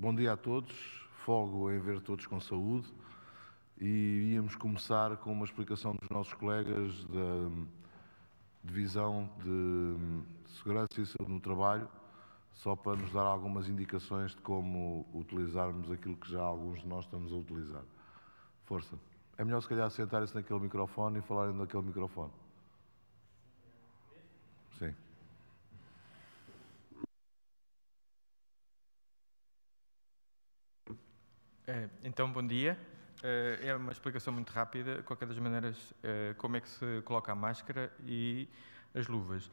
Bom dia a todos, folgo em ver todos com saúde e íamos começar com uma explicação dos nossos colegas da Divisão de Segurança e Saúde no Trabalho, só para nos dar algumas indicações de como utilizarmos aquilo que já alguns de nós estamos a utilizar. Força. É melhor se calhar sentarem-se naquele microfone e falarem naquele microfone. Sim. Então, bom dia. É uma explicação muito rápida. De qualquer das maneiras, como é que se coloca a máscara e as luvas.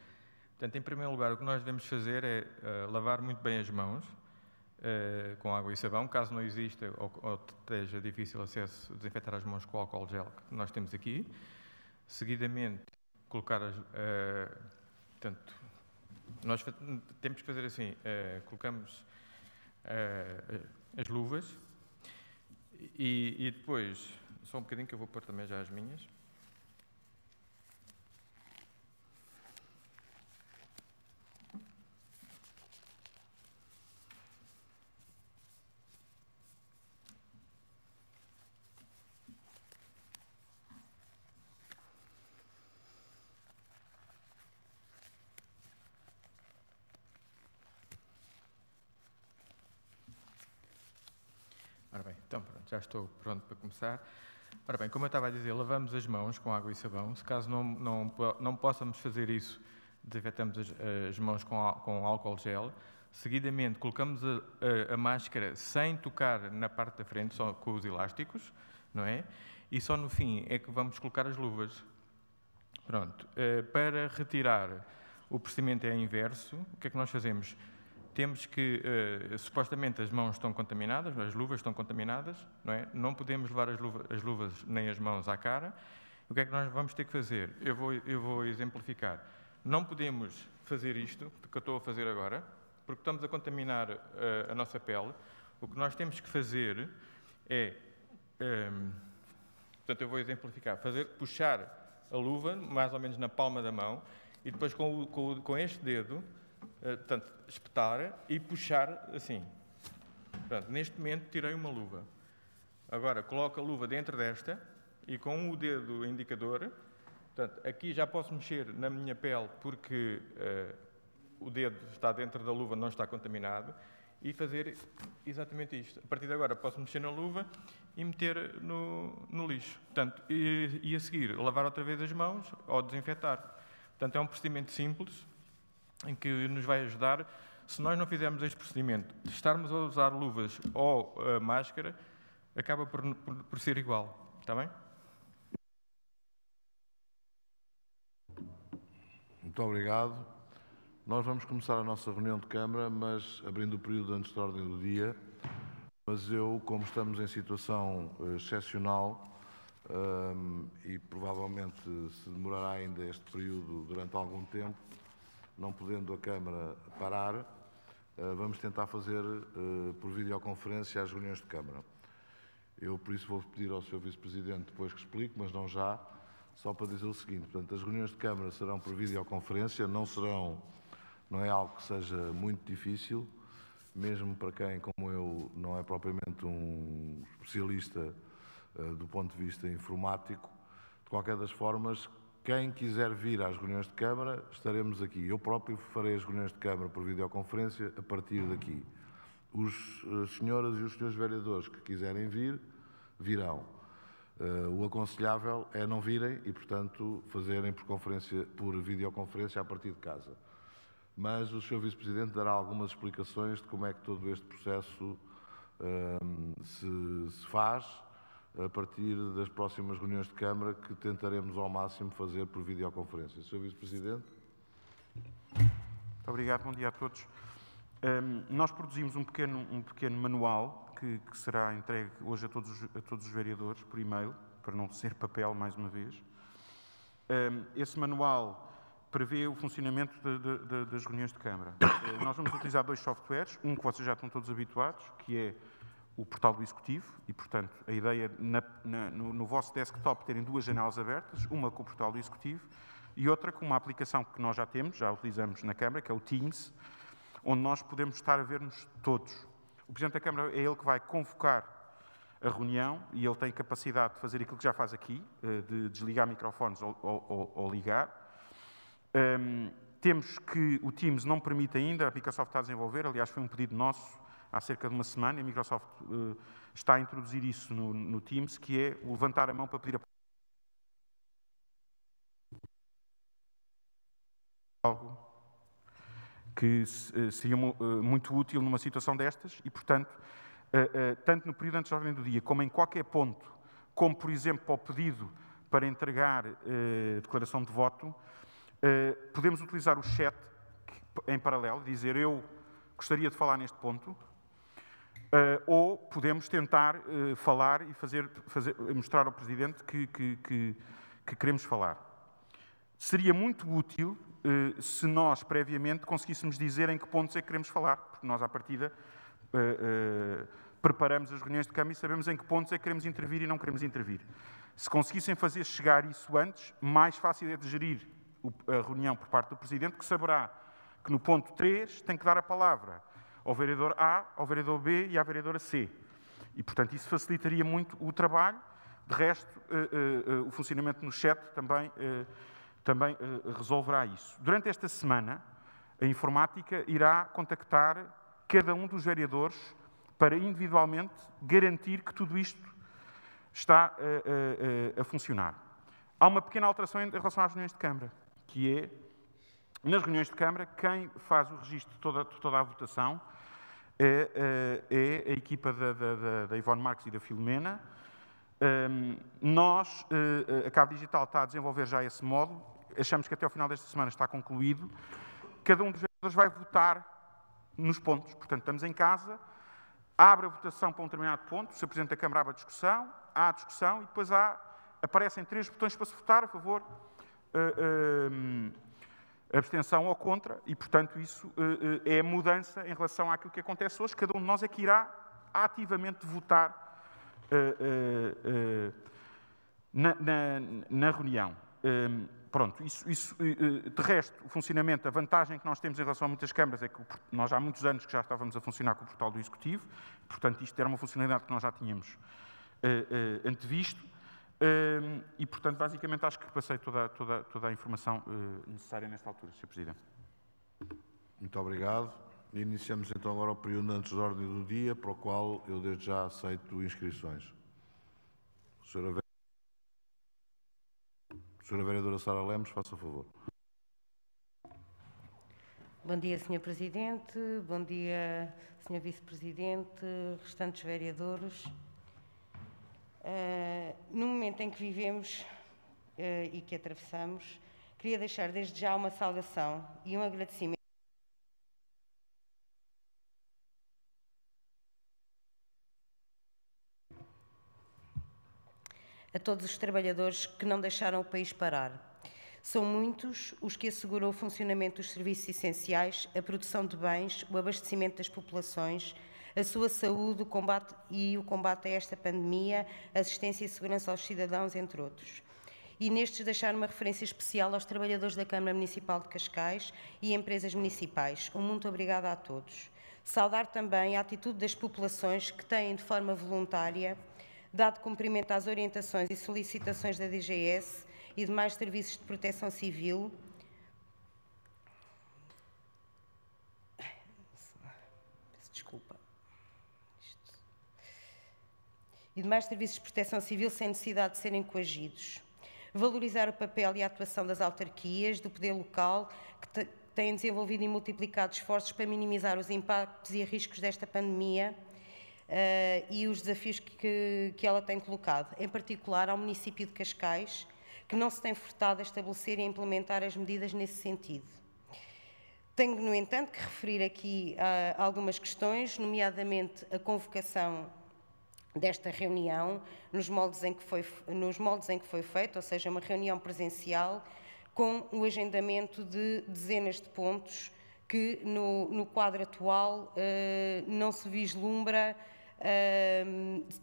Portanto, em primeiro lugar, o que nós devemos fazer é lavar muito bem as mãos com água e sabão. Caso não exista ou esteja difícil acesso, desinfetar as mãos com álcool gel que nós temos aqui. Seguidamente, colocar portanto, nós temos que fazer assim, colocamos as luvas. E depois, só um bocadinho que eu vou pôr também já as minhas. Ora bem, então pronto, já estou pronto para começar. Ora bem, como eu estava a dizer, lavamos as mãos com água e sabão. Se caso não possamos fazer isso, desinfetamos as mãos com álcool gel. Seguidamente, colocamos a máscara sem tocar na parte da frente, só com os elásticos, não é? E só no fim é que vamos colocar as luvas. Pronto. Para retirar, o procedimento é inverso. O que é que nós fazemos? Temos que, supostamente, as mãos estão contaminadas, as luvas estão contaminadas, não é? Não podemos levar as luvas nem as mãos à cara. O que é que nós vamos ter que fazer? Eu vou exemplificar. Não podemos fazer isto que eu estou a fazer agora, porque estamos a contaminar a nossa pele. O que nós temos que fazer é, portanto, eu vou exemplificar, puxar a luva, mais ou menos na palma da mão, e depois com este dedo, portanto, espetar e puxar assim. Portanto, neste momento tirei uma luva. Agora coloco a luva dentro desta e com o dedo indicador, portanto, aqui já posso mexer na minha pele porque o dedo está dentro da luva, não está contaminado, e fazer exatamente isto. A partir de agora posso mexer na luva e meter no lixo. Portanto, e a seguir lavar outra vez as mãos ou desinfetar. Portanto, é um procedimento simples, em que nos vai ajudar. Se nós não fizermos este procedimento, de estarmos a usar luvas ou máscara, acaba por ser igual. Está bem? Muito obrigado. Nós vamos começar a nossa reunião de Câmara, mas abrindo o período antes da ordem do dia. Mas eu, como estamos em situação excepcional, e provavelmente se demorará ainda este período durante algum tempo, não podendo a Câmara parar, vamos tentar fazer por videoconferência as reuniões de Câmara. Eu, por isso, vou pedir ao Sr. Vice-Presidente depois que explique, mas não já, só para dizer o seguinte. Portanto, as reuniões de Câmara serão por videoconferência, não é algo que seja muito difícil, mesmo para quem, como eu, não é propriamente um especialista do ponto de vista informático. De qualquer das formas, quem quiser vir às reuniões de Câmara, estaremos aqui. Eu próprio farei as reuniões de Câmara por videoconferência a partir daqui. As senhoras e os senhores vereadores que quiserem vir, virão. O aconselhável é não virem e, portanto, fazerem por videoconferência a partir de casa. Mas o Sr. Vice-Presidente dará algumas explicações de como é que todo este processo se faz, a partir das próximas reuniões de Câmara, que tentaremos ao máximo fazer por videoconferência. Sr. Vice-Presidente. Muito obrigado, bom dia a todos. Nós produzimos um pequeno manual que será entregue hoje a todos os vereadores por e-mail, para não ser papel mais uma vez. Esse manual prevê o funcionamento das reuniões de Câmara. Nós vamos utilizar dois softwares, um que vocês já estão todos habituados, que é o portal do Executivo, e, portanto, a ideia é no vosso desktop terem duas janelas abertas, uma com o portal do Executivo e outra com uma aplicação que nós já temos, já utilizamos na Câmara, que é o Teams, onde nós podemos estar a ver-nos todos. O Presidente da Câmara é ele que vai convocar a reunião e ele tem capacidade de fazer aquilo que já faz aqui, de desligar microfones ou ligar. Temos que o Teams não permite ainda, a Microsoft está a desenvolver, aliás foi um pedido nosso há cerca de uma semana, a Microsoft está a introduzir isso no Teams, que é o levantar a mão para pedir algo que seria muito útil numa situação destas e, portanto, tanto no período antes da ordem do dia, como em qualquer ponto, como, por exemplo, para o pedido para entregar declaração de voto, podemos utilizar o chat em paralelo, dizer eu gostaria de falar neste ponto, ou podemos tentar falar e mostrar ao Presidente que queremos falar. Seria muito útil se nós, previamente, conseguíssemos dizer em que pontos é que queremos falar, porque nós, à partida, preparamos as reuniões de Câmara e sabemos em que pontos é que queremos intervir e não queremos intervir. Se conseguissem fazer chegar isso antes, mais fácil é de gerir a reunião por parte do Presidente, que saberá que no ponto 3 tem que dar a palavra ao vereador A, ao vereador B e à vereadora C. E, portanto, isso facilitaria muito o trabalho. De resto, o funcionamento no chat também resolverá isso. Durante esta semana, a informática irá contactar cada um dos vereadores para individualmente garantir que tudo isto está a funcionar. Há uma pequena alteração em relação às reuniões de Câmara, que é, nas reuniões de Câmara, quem faz o registro de toda a votação é a equipa da Ivone Marques e da Filomena. A Cabo Digital está a desenvolver já esse módulo, achamos que até ao final desta semana está concluído. Cada um dos vereadores vai votar nos pontos, portanto, estamos em casa, abre a votação para um determinado ponto, o Sr. Presidente da Câmara abre a discussão, há a discussão e depois aparecem 3 botões para se votar, a favor, abstenção ou contra, e, portanto, isso é a mudança em relação àquilo que acontece hoje. Cada um de nós é que irá ativamente votar na reunião. Pronto, de resto, o funcionamento, a vantagem que nós temos em relação a muitas câmaras é que nós há muitos anos que já estávamos a funcionar com o portal do Executivo, portanto, isto era uma funcionalidade que nós já tínhamos antevisto, e, portanto, basicamente, acho que passei toda a informação necessária nesta altura, Sr. Presidente. Muito obrigado. Iniciamos, então, agora o período antes da ordem do dia, para o qual eu, desde já, aceito inscrições. Senhora Vereadora Sara Lemos, faça favor. Bom dia, Sr. Presidente. Bom dia, Sr. Vice-Presidente, restantes vereadores. No momento em que vivemos e que atravessamos, queria deixar desde já uma saudação e um agradecimento a todos os trabalhadores que não deixaram o país parar. São muitos os que asseguram o funcionamento dos serviços essenciais, a produção de bens, o abastecimento das populações, a sua saúde, o combate a esta pandemia, assistência e segurança aos cidadãos, entre outros. E nestes deixar uma referência especial aos trabalhadores da Câmara Municipal de Cascais e empresas municipais. Um muito obrigada a todos. Saudar também a atitude das populações que têm, de forma voluntária, dado cumprimento às orientações e solicitações da DGS e demais serviços de proteção civil, de proteção civil sem necessidade de serem coagidos. Valorizar o papel e a atuação das autarquias, do poder local, que têm desenvolvido e multiplicado esforços para minimizar os impactos e riscos desta pandemia, e os desafios que ela tem colocado, em particular ao município de Cascais, que não se tem furtado a estabelecer e a implementar as medidas nesse sentido. Tenho, no entanto, que referir aqui algumas questões, nomeadamente a convocação desta reunião, nos moldes em que foi feita, ou seja, uma reunião presencial, com o agendamento de dezenas de pontos que, no quadro atual, não se vislumbra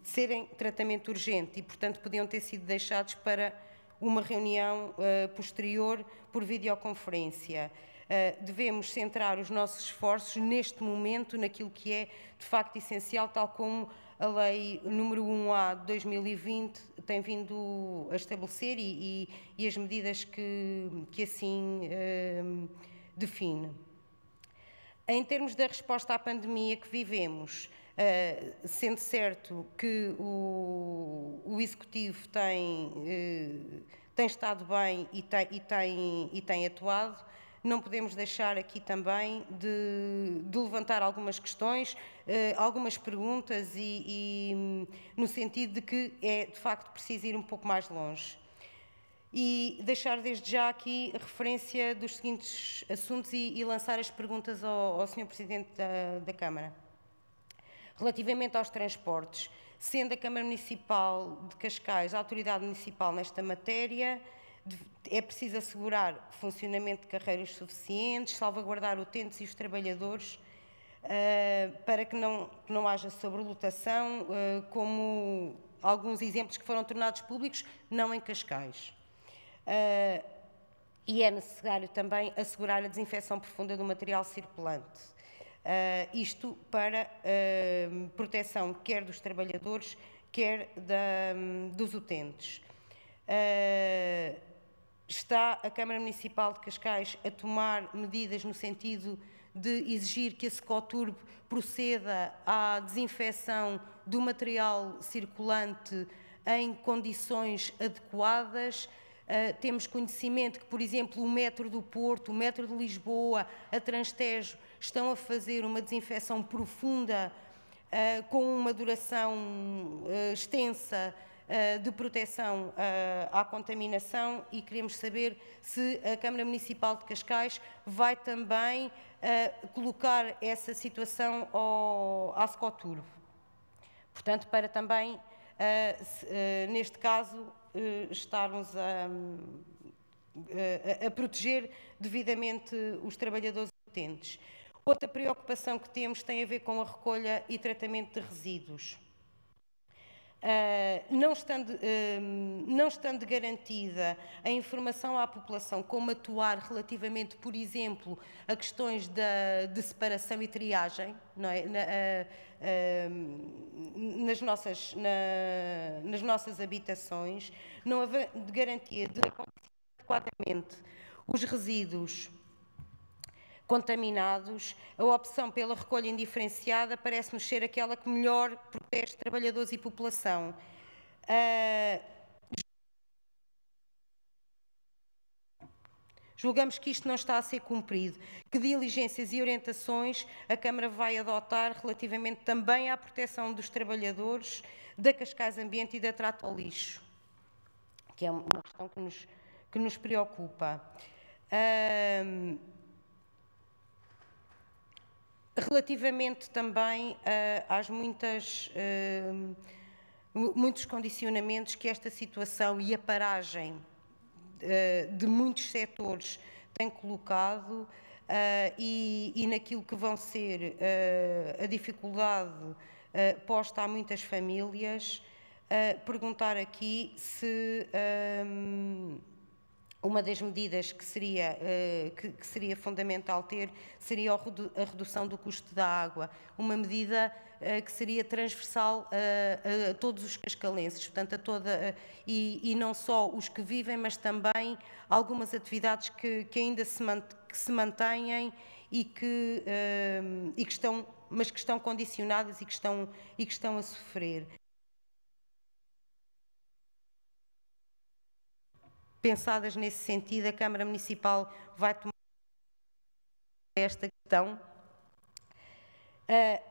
serem tratamento urgente e, portanto, podiam ter sido deixados para uma reunião posterior por videoconferência. Devemos centrar os nossos esforços neste momento naquilo que é de facto essencial, tal como a Lei número 1A de 2020 tem vindo a estabelecer e as medidas que assim define. Em termos da resposta à pandemia que vivemos, sendo certo que o Executivo tem estado bem e tem atuado, não podemos deixar aqui também de levantar algumas questões, algumas perguntas e no sentido de que é de facto preciso ir um pouco mais longe. E deixar desde já aqui a referência dos seguintes assuntos e lançar as perguntas ao Sr. Presidente da Câmara. Relativamente aos transportes, sendo a Câmara Municipal de Cascais a autoridade municipal nesta matéria, é preciso assegurar o funcionamento de carreiras suficientes, salvaguardar utentes e os trabalhadores para que não haja sobrelotação, como alguns exemplos que foram tornados públicos, não em Cascais. E é necessário também assegurar a desinfecção profunda do material circulante. Isto para proteção quer dos trabalhadores, quer dos utentes. Está a Câmara Municipal de Cascais a tomar medidas no sentido de exigir que a Secoturb proceda à desinfecção do material circulante em condições adequadas. Temos conhecimento que, por exemplo, o metro do Porto, o metro de Lisboa, a Transtejo, estão a fazer uma desinfecção profunda com uma duração extensa de proteção à contaminação e queremos saber se a Câmara Municipal de Cascais vai também colocar essa situação à Secoturb. Portanto, para também, neste caso, estarmos a proteger devidamente os trabalhadores utentes. Outra preocupação que temos tem a ver com a recolha e tratamento de resíduos. Não estando garantida a informação à população como atuar relativamente, por exemplo, a questões de separação e triagem, não é? Nas nossas habitações, não haver garantia de acontecer adequadamente os resíduos contaminados, a opção pela recolha indiferenciada parece-nos ser aquela que melhor protege trabalhadores e população. Julgamos que isto não está a ser cumprido. Que diligências e orientações a Câmara vai adotar relativamente também à proteção dos trabalhadores da Cascais Ambiente e da Trato ao Lixo, que é uma questão que nos preocupa. Relativamente também às muitos condicionamentos que esta situação e a paragem de muitos setores tem colocado e naquilo que vão ser a dificuldade posta a muitas famílias, perguntar aqui se uma das medidas que seria fundamental ter seria a redução do custo da água, uma medida que seria transversal a todos os cascalenses, portanto e não só os que vivem, mas também algumas atividades que ainda se mantêm e que estão condicionadas e que estão a sofrer. Pensadas nesse sentido, a Câmara Municipal vai tomar esta questão.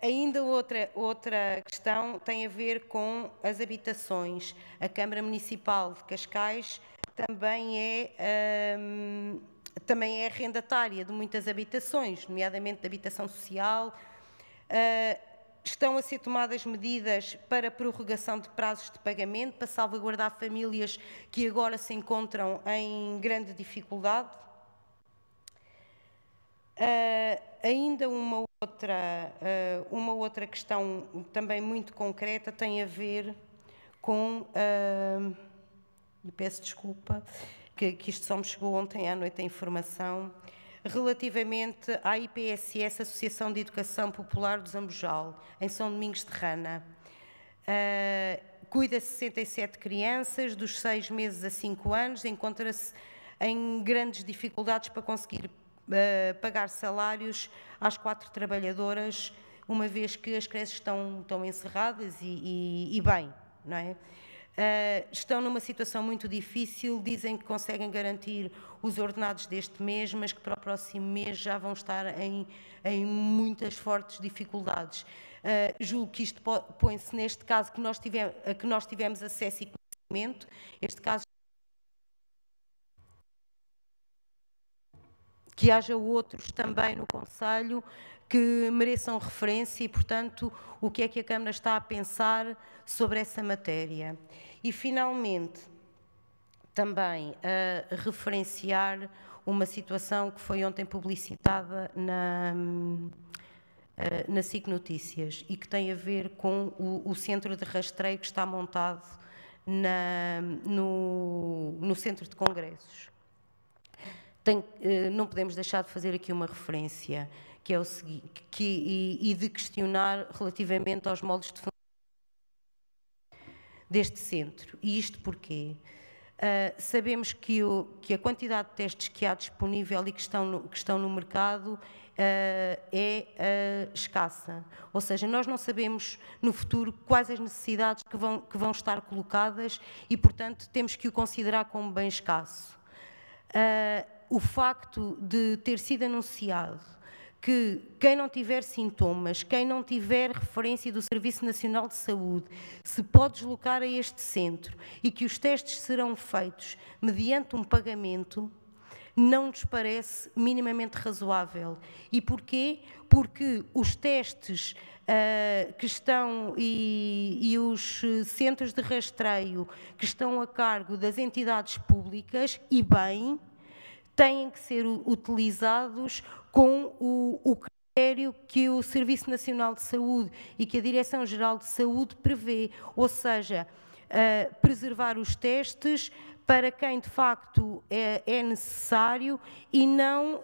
Ainda outra questão tem a ver com as habitações. A Câmara Municipal de Cascais também é arrendatária de muitas habitações, nomeadamente de habitação social. Estão a ser tomadas medidas para prorrogação de prazos de pagamento, para salvaguardar famílias que agora se encontram em grande dificuldade. Ainda uma outra questão também muito concreta tem a ver com, e peço desculpa, que isto só me chegou ontem à noite a informação, relativamente à IPSS, Associação de Educação Popular do Zambojal, em São Domingos de Rana. Cuida 67 crianças, dos 6 meses a 5 anos, encontra-se em grandes dificuldades para conseguir pagar salários às 4 trabalhadoras, uma vez que as creches estão encerradas e bem, não é? Estão numa situação muito difícil, dizem que conseguem garantir os ordenados deste mês, mas que para o próximo mês já vão estar em muitas fortes dificuldades. Julgo que isto põe-se neste caso que nós tivemos acesso e conhecimento, este caso que haja outros também no Conselho que mereçam referência e, portanto, o que é que a Câmara está a pensar sobre essa matéria. E, finalmente, também a referenciar uma situação que foi ontem publicitada na SIC Notícias e que tem a ver com o centro de rastreio que está montado no centro de congressos. Não podemos deixar de fazer aqui uma referência, que é o seguinte, e de questionar relativamente aos modos de funcionamento deste centro. E isto porquê? Sabemos que a quantidade de testes que há disponível e que estão no mercado é escassa. Ou seja, nós não sabemos no futuro quais as necessidades que vão estar colocadas e, portanto, temos que o considerar como bem escasso. O facto de ter sido anunciado que quem não tiver sintomas, quem não tiver referência do Serviço Nacional de Saúde, se pode deslocar a este centro e que os testes serão feitos mediante um pagamento, não nos parece minimamente razoável. E porquê? Porque os testes que estão e os centros de rastreio que estão a cargo das entidades públicas, e bem, têm que ser utilizados com o critério que o Serviço Nacional de Saúde e que a Direção-Geral de Saúde prevê, ou seja, preservar os testes para quem de facto é necessário e não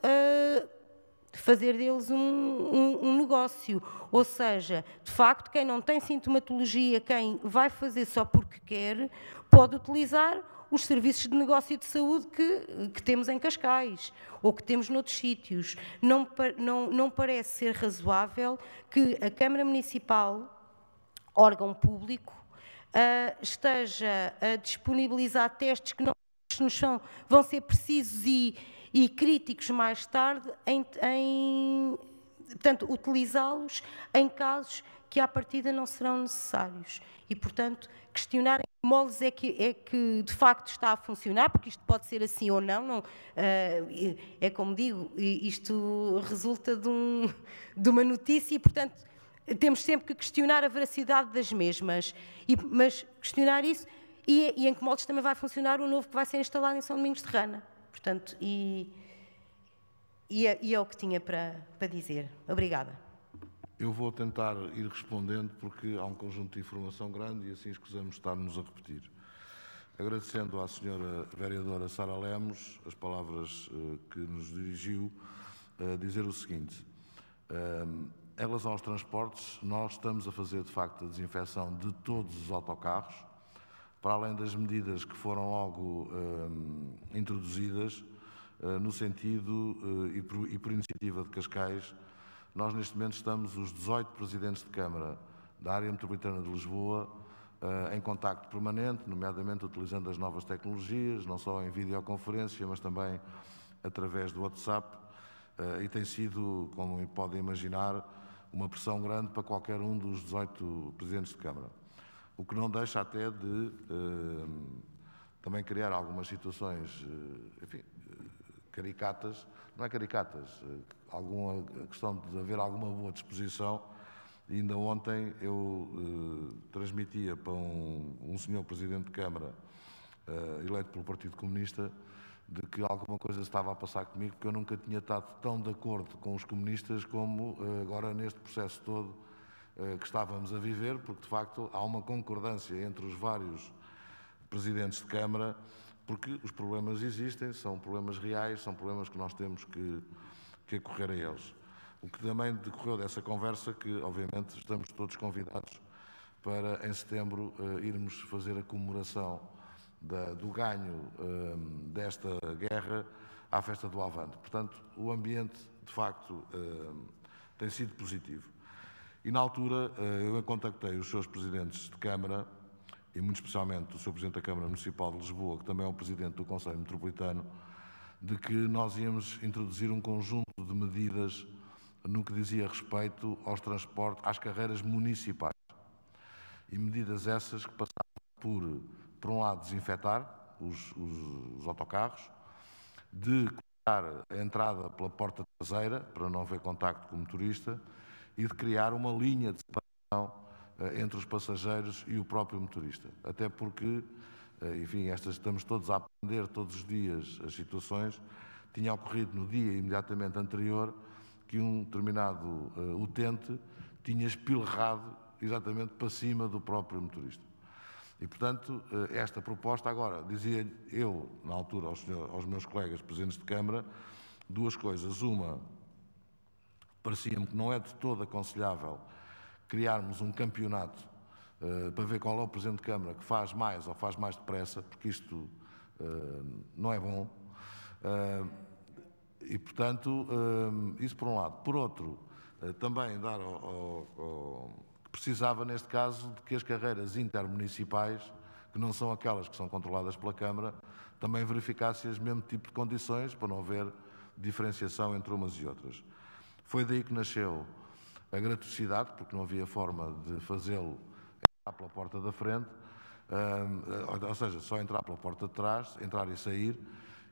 fazer deles um negócio. Ou seja, de facto, quem não tem sintomatologia, quem vai fazer só porque quer, pode utilizar os serviços de negócio de saúde que temos em Cascais ou que temos noutros sítios. Não parece ser razoável que a Câmara Municipal, órgão público, esteja a disponibilizar testes que não vão ser precisos e críticos mais tarde, portanto, utilizá-los em casos que à partida não serão necessários. E, portanto, questionar em que moldes é que de facto está a funcionar, porque isto pode ser assim ou não, é como digo, isto resulta de uma notícia e, portanto, temos sempre que questionar a veracidade das mesmas, mas questionar isso e em que moldes também vai funcionar o novo que vai ser instalado em São Domingos de Rana. Portanto, é o que tinha para dizer. Obrigada. Eu vou tentar ir respondendo porque há um conjunto de informação grande e assim escusamos estar-nos a repetir. Agradecendo à senhora vereadora Sara Lemos as palavras que nos dirigiu, dizer o seguinte. Em relação aos transportes, nós estamos a fazer de facto a desinfecção de todos os autocarros, para além das medidas que foram logo introduzidas, no sentido, e por iniciativa de Cascais, nós neste momento estamos os 18 presidentes de Câmara da área metropolitana de Lisboa em contacto permanente, nomeadamente utilizando as novas tecnologias, não só em videoconferência, mas também através do WhatsApp, e tem sido, como podem imaginar, uma pressão grande para qualquer um dos 18 presidentes de Câmara. O que não deixa até de também criar algumas situações, enfim, caricatas, não é caricatas, alguma questão de haver alguma boa disposição. E ainda ontem eu transmitia para um senhor Presidente de Câmara eleito pelo Partido Comunista de que alguma coisa estava a passar comigo, porque eu nunca tinha estado tão de acordo com os comunistas como agora neste processo todo que estávamos a viver, porque de facto há uma concordância entre os vários Presidentes de Câmara porque os problemas existem, são problemas reais, são problemas que nós temos que acorrer a eles. O que também decorreu dessa conversa, que obviamente estamos todos convidados para, em setembro, irmos fazer a comemoração do ganho desta guerra à festa do Avante. Portanto, o ambiente, de facto, tem sido positivo. E, na altura, eu contactei os seus presidentes de Câmara, e muito especialmente o Sr. Presidente da Câmara Municipal de Lisboa, que também é o Presidente do Conselho Metropolitano, de que nós íamos introduzir um conjunto de medidas no que dizia respeito aos transportes, às carreiras municipais. E medidas essas que passavam por um lado, desinfetar os autocarros, de colocar a entrada pela porta traseira, para não haver contacto com o motorista, e de criar uma linha de separação entre os passageiros e o próprio motorista. Até porque, enfim, estamos todos a aprender todos os dias as situações. Tinha ocorrido no dia imediatamente anterior que um determinado utente tinha espilrado exatamente para cima do próprio motorista. E, portanto, esta proposta, agora, dizia eu, na altura, aos meus colegas presidentes de Câmara, duas coisas. Uma, parecia-me que não é de todo aconselhável criarmos um campeonato para ver qual é o Presidente de Câmara que faz mais ou faz mais depressa, porque isto não é bom. E, portanto, isso por um lado. Por outro, também dar que precisava, neste caso, de que as carreiras intermunicipais, que não são aquelas que são controladas pela Câmara, também verificassem os mesmo tipo de condições, para não haver diferenciação entre umas e outras. Foi daí que nasceu a gratuidade, porque não havia forma de fazê-lo entrar pela porta da frente, ou seja, só entrar pela porta de trás, entrar e sair,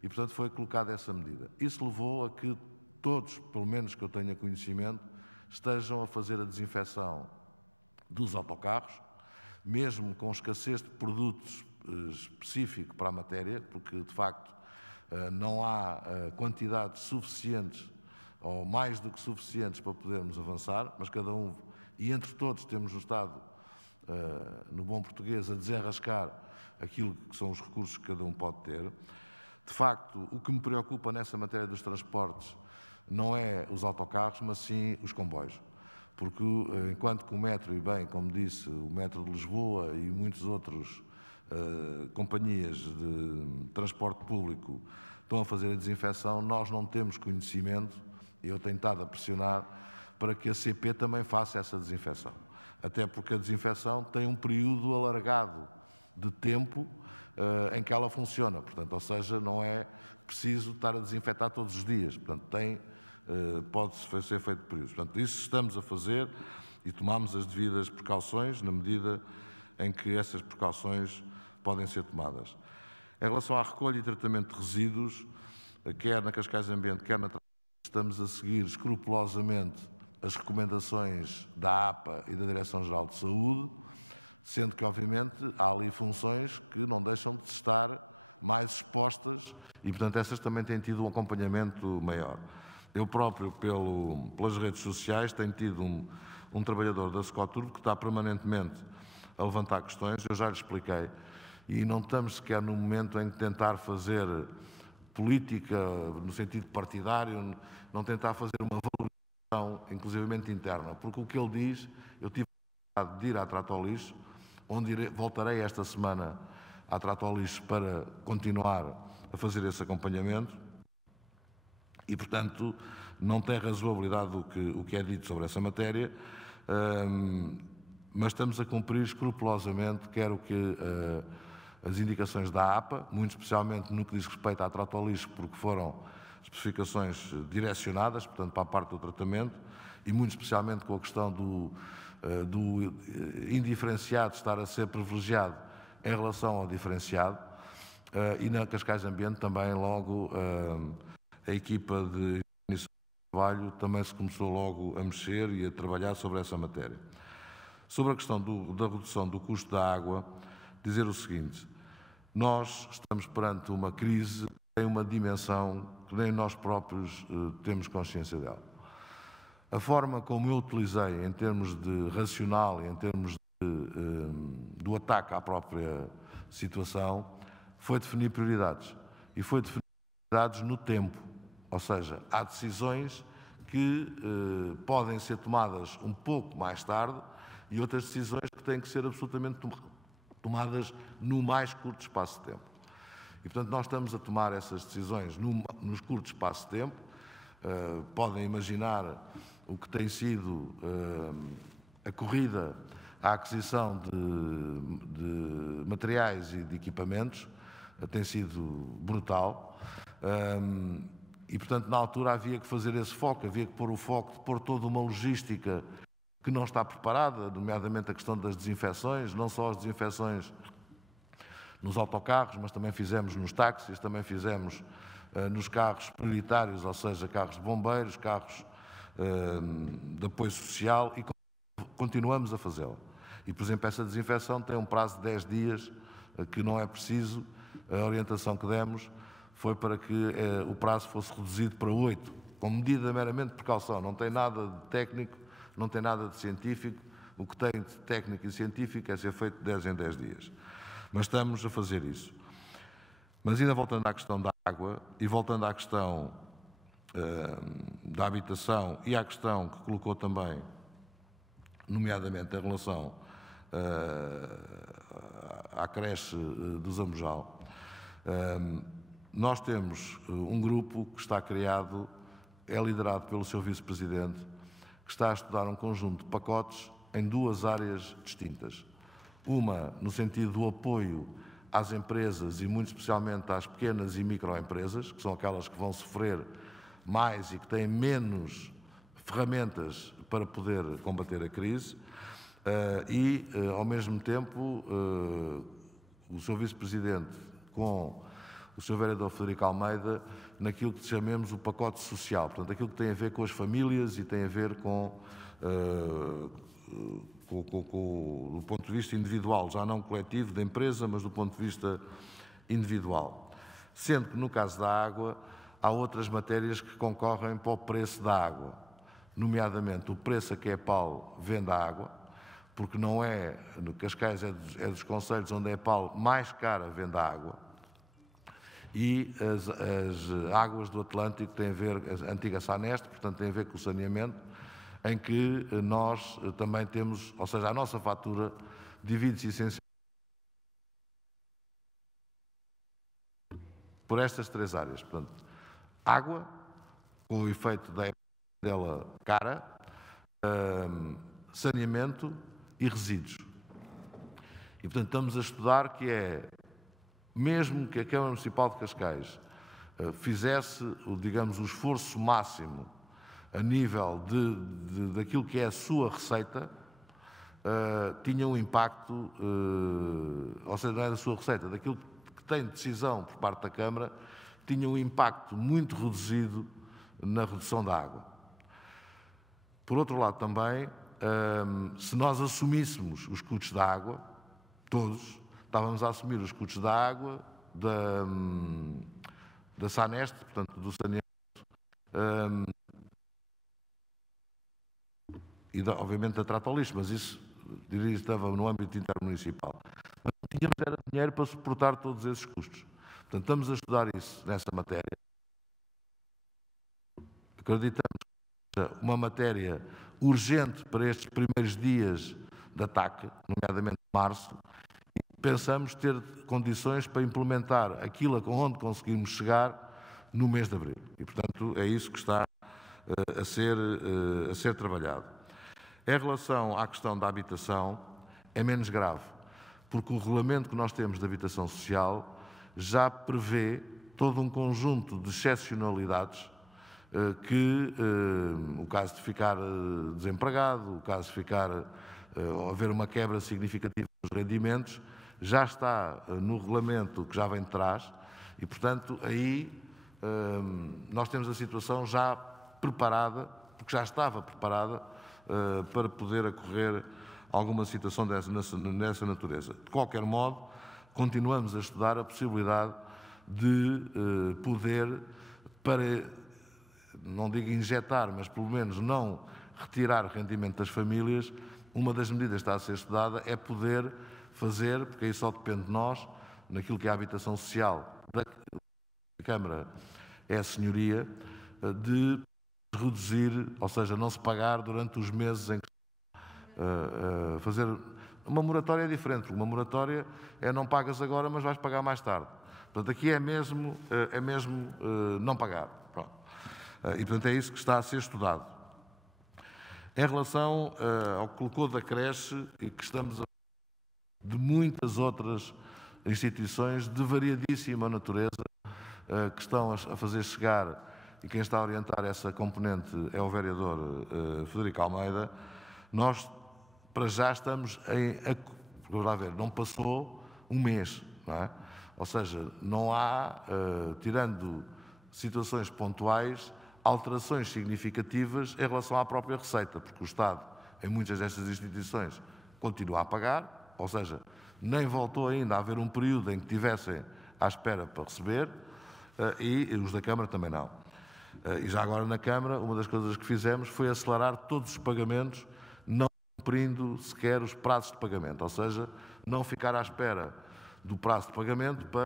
e, portanto, foi colocada essa medida. Isso levou a que todos, pelo menos que eu tenha conhecimento, estejam a fazer a desinfecção dos autocarros, mesmo com escassez de produtos específicos para a matéria, porque, de facto, não há quantidades suficientes ou mais do que suficientes para podermos avançar, mas cada um, e entre todos temos estado, no bom português, a desenrascar aquilo que são os recursos que cada um pode ter. De facto, o que me preocupa nessa matéria dos transportes não é os autocarros, mas sim os comboios. Porque enquanto que o metro, e bem, como disse, o metro de Lisboa e muitas outras companhias de transporte público estão a fazer a desinfecção, nós não temos conhecimento, e eu tenho estado a pressionar para que a CP também faça essa desinfecção. Até porque a desinfecção tem um período alargado de tempo em que ela funciona. Portanto, ou seja, não é preciso estar a desinfetar todos os dias. Portanto, pode ser feito por períodos. Portanto, isso estamos a fazer e tomamos as devidas precauções na medida em que essas precauções podem ser tomadas. Em relação à recolha e tratamento de resíduos, quer na Cascais Ambiente, quer na estamos a seguir escrupulosamente as recomendações da APA e da Direção-Geral de Saúde, sendo que, obviamente, há ali funções que não deixam de estar mais expostas e, portanto, essas também têm tido um acompanhamento maior. Eu próprio, pelas redes sociais, tenho tido um trabalhador da Scoturbo que está permanentemente a levantar questões, eu já lhe expliquei, e não estamos sequer no momento em tentar fazer política no sentido partidário, não tentar fazer uma valorização, inclusivamente interna, porque o que ele diz, eu tive a oportunidade de ir à Tratolixo, onde voltarei esta semana à Tratolixo para continuar a fazer esse acompanhamento e, portanto, não tem razoabilidade o que é dito sobre essa matéria, mas estamos a cumprir escrupulosamente, quer o que as indicações da APA, muito especialmente no que diz respeito à Tratolixo, porque foram especificações direcionadas, portanto, para a parte do tratamento, e muito especialmente com a questão do indiferenciado estar a ser privilegiado em relação ao diferenciado, e na Cascais Ambiente também logo a equipa de trabalho também se começou logo a mexer e a trabalhar sobre essa matéria. Sobre a questão da redução do custo da água, dizer o seguinte: nós estamos perante uma crise que tem uma dimensão que nem nós próprios temos consciência dela. A forma como eu utilizei em termos de racional e em termos do ataque à própria situação foi definir prioridades. E foi definir prioridades no tempo. Ou seja, há decisões que podem ser tomadas um pouco mais tarde e outras decisões que têm que ser absolutamente tomadas no mais curto espaço de tempo. E, portanto, nós estamos a tomar essas decisões nos curtos espaços de tempo. Podem imaginar o que tem sido a corrida à aquisição de materiais e de equipamentos, tem sido brutal. E, portanto, na altura havia que fazer esse foco, havia que pôr o foco de pôr toda uma logística que não está preparada, nomeadamente a questão das desinfecções, não só as desinfecções nos autocarros, mas também fizemos nos táxis, também fizemos nos carros prioritários, ou seja, carros de bombeiros, carros de apoio social, e continuamos a fazê-lo. E, por exemplo, essa desinfecção tem um prazo de 10 dias, que não é preciso. A orientação que demos foi para que o prazo fosse reduzido para 8, com medida meramente de precaução. Não tem nada de técnico, não tem nada de científico. O que tem de técnico e científico é ser feito de 10 em 10 dias. Mas estamos a fazer isso. Mas ainda voltando à questão da água e voltando à questão da habitação e à questão que colocou também, nomeadamente em relação à creche do Zambojal, nós temos um grupo que está criado, é liderado pelo seu vice-presidente, que está a estudar um conjunto de pacotes em 2 áreas distintas. Uma no sentido do apoio às empresas e muito especialmente às pequenas e microempresas, que são aquelas que vão sofrer mais e que têm menos ferramentas para poder combater a crise, e, ao mesmo tempo, o seu vice-presidente com o Sr. Vereador Frederico Almeida naquilo que chamemos o pacote social, portanto, aquilo que tem a ver com as famílias e tem a ver com do ponto de vista individual, já não coletivo da empresa, mas do ponto de vista individual. Sendo que, no caso da água, há outras matérias que concorrem para o preço da água, nomeadamente o preço a que a EPAL vende a água, porque não é, no Cascais é dos concelhos onde a EPAL mais cara vende a água, e as águas do Atlântico têm a ver, a antiga Saneste, portanto tem a ver com o saneamento, em que nós também temos, ou seja, a nossa fatura divide-se essencialmente por estas 3 áreas. Portanto, água, com o efeito dela cara, saneamento e resíduos. E, portanto, estamos a estudar que mesmo que a Câmara Municipal de Cascais fizesse, digamos, o esforço máximo a nível daquilo que é a sua receita, tinha um impacto, ou seja, não é da sua receita, daquilo que tem decisão por parte da Câmara, tinha um impacto muito reduzido na redução da água. Por outro lado também, se nós assumíssemos os custos da água, todos, estávamos a assumir os custos da água, da Saneste, portanto, do saneamento, e, obviamente, da trata ao lixo, mas isso, diria, estava no âmbito intermunicipal. Mas tínhamos era dinheiro para suportar todos esses custos. Portanto, estamos a estudar isso nessa matéria. Acreditamos que seja uma matéria urgente para estes primeiros dias de ataque, nomeadamente março, e pensamos ter condições para implementar aquilo onde conseguimos chegar no mês de abril. E, portanto, é isso que está a ser trabalhado. Em relação à questão da habitação, é menos grave, porque o regulamento que nós temos de habitação social já prevê todo um conjunto de excepcionalidades que, o caso de ficar desempregado, o caso de haver uma quebra significativa dos rendimentos, já está no regulamento que já vem de trás e, portanto, aí nós temos a situação já preparada, porque já estava preparada, para poder ocorrer alguma situação nessa natureza. De qualquer modo, continuamos a estudar a possibilidade de poder, para, não digo injetar, mas pelo menos não retirar rendimento das famílias, uma das medidas que está a ser estudada é poder fazer, porque aí só depende de nós, naquilo que é a habitação social da Câmara é a senhoria, de reduzir, ou seja, não se pagar durante os meses em que fazer uma moratória é diferente, porque uma moratória é não pagas agora, mas vais pagar mais tarde. Portanto, aqui é mesmo não pagar. Pronto. E, portanto, é isso que está a ser estudado. Em relação ao que colocou da creche, e que estamos de muitas outras instituições de variadíssima natureza, que estão a fazer chegar, e quem está a orientar essa componente é o vereador Frederico Almeida, nós, para já, estamos vamos lá ver, não passou um mês, não é? Ou seja, não há, tirando situações pontuais, alterações significativas em relação à própria receita, porque o Estado, em muitas destas instituições, continua a pagar, ou seja, nem voltou ainda a haver um período em que tivessem à espera para receber, e os da Câmara também não. E já agora na Câmara, uma das coisas que fizemos foi acelerar todos os pagamentos, não cumprindo sequer os prazos de pagamento, ou seja, não ficar à espera do prazo de pagamento para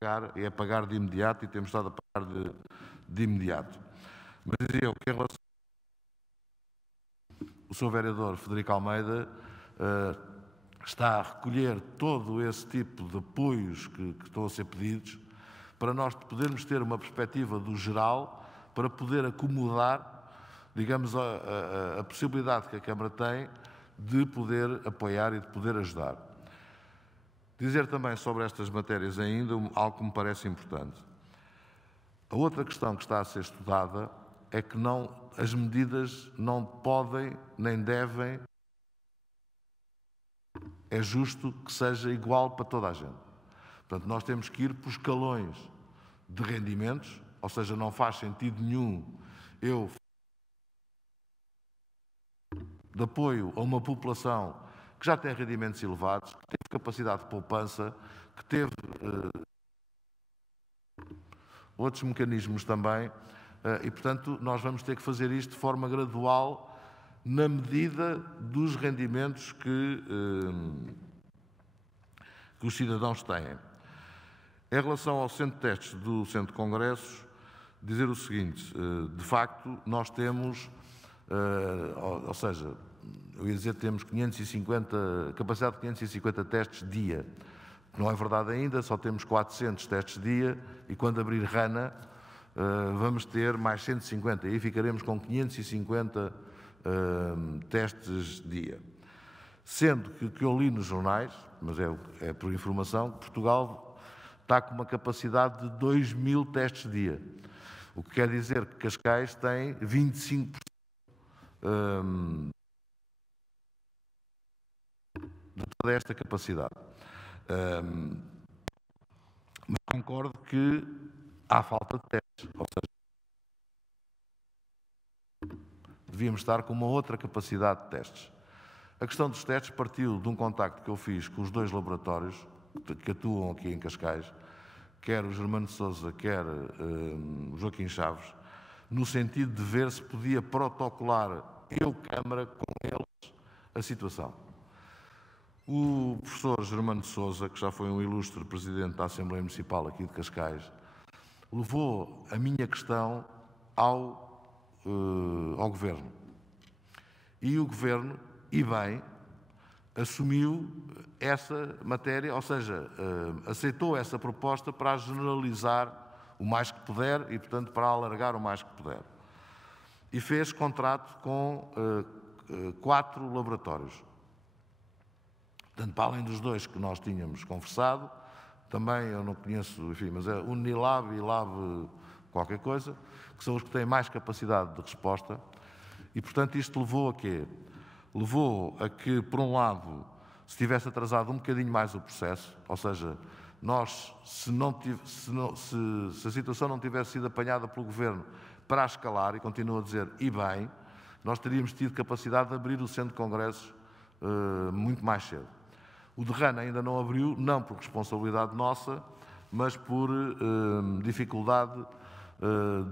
pagar, e é pagar de imediato, e temos estado a pagar de imediato. Mas dizia eu que em relação o Sr. Vereador Frederico Almeida está a recolher todo esse tipo de apoios que estão a ser pedidos, para nós podermos ter uma perspectiva do geral, para poder acomodar, digamos, a possibilidade que a Câmara tem de poder apoiar e de poder ajudar. Dizer também sobre estas matérias ainda algo que me parece importante. A outra questão que está a ser estudada é que as medidas não podem nem devem, é justo que seja igual para toda a gente. Portanto, nós temos que ir por escalões de rendimentos, ou seja, não faz sentido nenhum eu de apoio a uma população que já tem rendimentos elevados, que teve capacidade de poupança, que teve outros mecanismos também, e, portanto, nós vamos ter que fazer isto de forma gradual, na medida dos rendimentos que os cidadãos têm. Em relação ao centro de testes do Centro de Congressos, dizer o seguinte, de facto, nós temos, ou seja, eu ia dizer que temos capacidade de 550 testes dia. Não é verdade ainda, só temos 400 testes dia e quando abrir Rana vamos ter mais 150 e ficaremos com 550 testes dia. Sendo que eu li nos jornais, mas é por informação, que Portugal está com uma capacidade de 2.000 testes dia. O que quer dizer que Cascais tem 25% de toda esta capacidade. Mas concordo que há falta de testes, ou seja, devíamos estar com uma outra capacidade de testes. A questão dos testes partiu de um contacto que eu fiz com os dois laboratórios que atuam aqui em Cascais, quer o Germano de Sousa, quer o Joaquim Chaves, no sentido de ver se podia protocolar eu, Câmara, com eles, a situação. O professor Germano de Sousa, que já foi um ilustre presidente da Assembleia Municipal aqui de Cascais, levou a minha questão ao Governo. E o Governo, e bem, assumiu essa matéria, ou seja, aceitou essa proposta para a generalizar o mais que puder e, portanto, para alargar o mais que puder. E fez contrato com 4 laboratórios. Portanto, para além dos 2 que nós tínhamos conversado, também eu não conheço, enfim, mas é Unilab e Lab qualquer coisa, que são os que têm mais capacidade de resposta. E, portanto, isto levou a quê? Levou a que, por um lado, se tivesse atrasado um bocadinho mais o processo, ou seja, nós, se a situação não tivesse sido apanhada pelo Governo para a escalar, e continuo a dizer, e bem, nós teríamos tido capacidade de abrir o Centro de Congressos muito mais cedo. O de Rana ainda não abriu, não por responsabilidade nossa, mas por dificuldade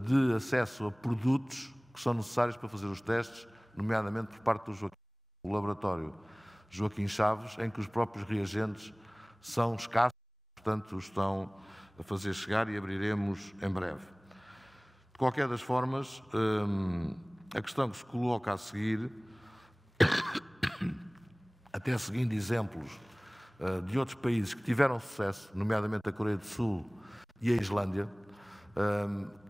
de acesso a produtos que são necessários para fazer os testes, nomeadamente por parte do laboratório Joaquim Chaves, em que os próprios reagentes são escassos, portanto, estão a fazer chegar e abriremos em breve. De qualquer das formas, a questão que se coloca a seguir, até seguindo exemplos de outros países que tiveram sucesso, nomeadamente a Coreia do Sul e a Islândia,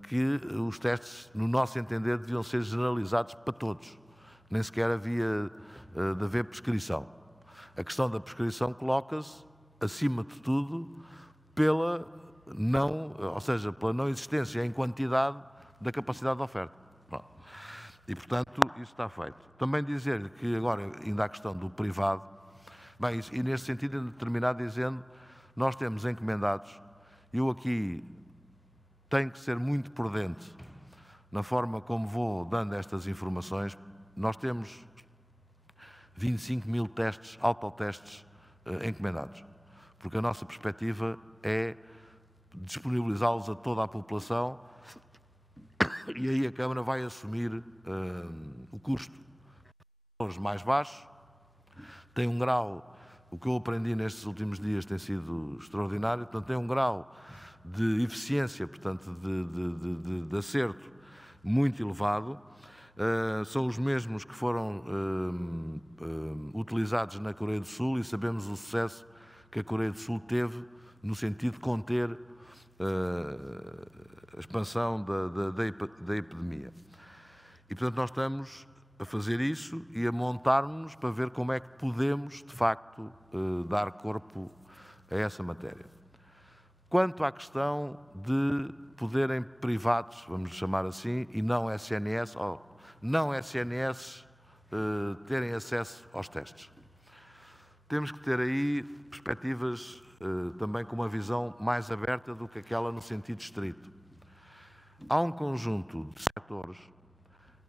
que os testes, no nosso entender, deviam ser generalizados para todos. Nem sequer havia de haver prescrição. A questão da prescrição coloca-se, acima de tudo, pela não existência em quantidade da capacidade de oferta. Pronto. E, portanto, isso está feito. Também dizer-lhe que agora, ainda a questão do privado, bem, e neste sentido, ainda terminar dizendo, nós temos encomendados, eu aqui tenho que ser muito prudente na forma como vou dando estas informações. Nós temos 25 mil testes, autotestes encomendados, porque a nossa perspectiva é disponibilizá-los a toda a população e aí a Câmara vai assumir o custo. Os mais baixos, tem um grau, o que eu aprendi nestes últimos dias tem sido extraordinário, portanto tem um grau de eficiência, portanto de acerto muito elevado. São os mesmos que foram utilizados na Coreia do Sul e sabemos o sucesso que a Coreia do Sul teve no sentido de conter a expansão da epidemia. E, portanto, nós estamos a fazer isso e a montar-nos para ver como é que podemos, de facto, dar corpo a essa matéria. Quanto à questão de poderem privados, vamos chamar assim, e não SNS, ou não SNS, terem acesso aos testes. Temos que ter aí perspectivas também com uma visão mais aberta do que aquela no sentido estrito. Há um conjunto de setores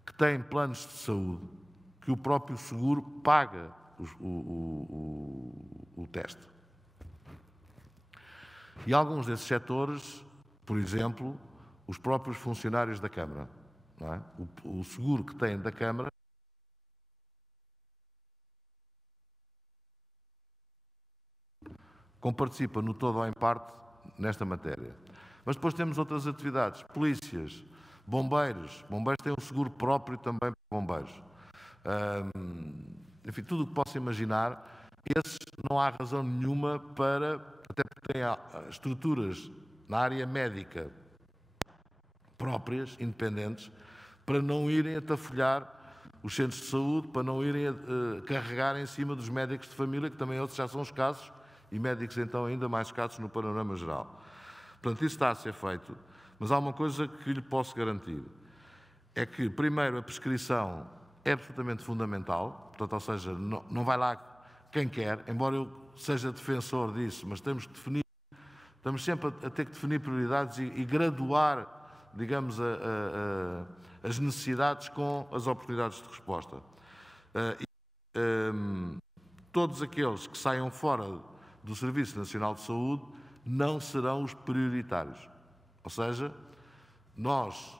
que têm planos de saúde que o próprio seguro paga o teste. E alguns desses setores, por exemplo, os próprios funcionários da Câmara, não é? O seguro que têm da Câmara comparticipa no todo ou em parte nesta matéria. Mas depois temos outras atividades, polícias, bombeiros. Bombeiros têm um seguro próprio também para bombeiros. Enfim, tudo o que possa imaginar, esses não há razão nenhuma para, até porque têm estruturas na área médica próprias, independentes, para não irem atafolhar os centros de saúde, para não irem carregar em cima dos médicos de família, que também outros já são escassos, e médicos então ainda mais escassos no panorama geral. Portanto, isso está a ser feito, mas há uma coisa que lhe posso garantir, é que, primeiro, a prescrição é absolutamente fundamental, portanto, ou seja, não vai lá quem quer, embora eu seja defensor disso, mas temos que definir, estamos sempre a ter que definir prioridades e graduar, digamos, as necessidades com as oportunidades de resposta. Todos aqueles que saiam fora do Serviço Nacional de Saúde não serão os prioritários. Ou seja, nós,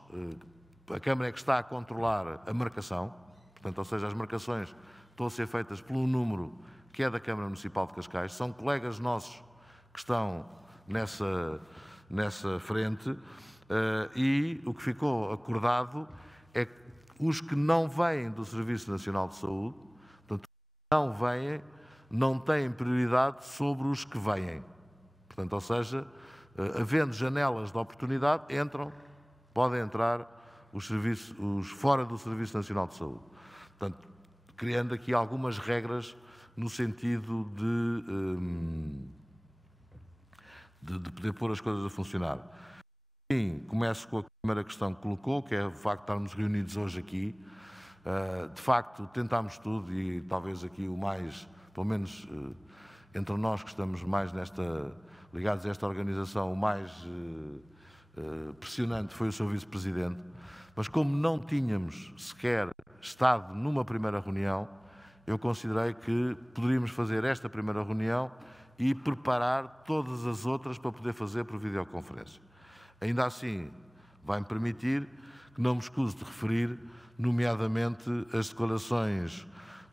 a Câmara é que está a controlar a marcação, portanto, ou seja, as marcações estão a ser feitas pelo número que é da Câmara Municipal de Cascais, são colegas nossos que estão nessa frente, e o que ficou acordado é que os que não vêm do Serviço Nacional de Saúde, portanto, não vêm, não têm prioridade sobre os que vêm. Portanto, ou seja, havendo janelas de oportunidade, podem entrar os fora do Serviço Nacional de Saúde. Portanto, criando aqui algumas regras no sentido de poder pôr as coisas a funcionar. Sim, começo com a primeira questão que colocou, que é o facto de estarmos reunidos hoje aqui. De facto, tentámos tudo e talvez aqui o mais, pelo menos entre nós que estamos mais ligados a esta organização, o mais pressionante foi o Sr. Vice-Presidente. Mas como não tínhamos sequer estado numa primeira reunião, eu considerei que poderíamos fazer esta primeira reunião e preparar todas as outras para poder fazer por videoconferência. Ainda assim, vai-me permitir que não me escuse de referir, nomeadamente, as declarações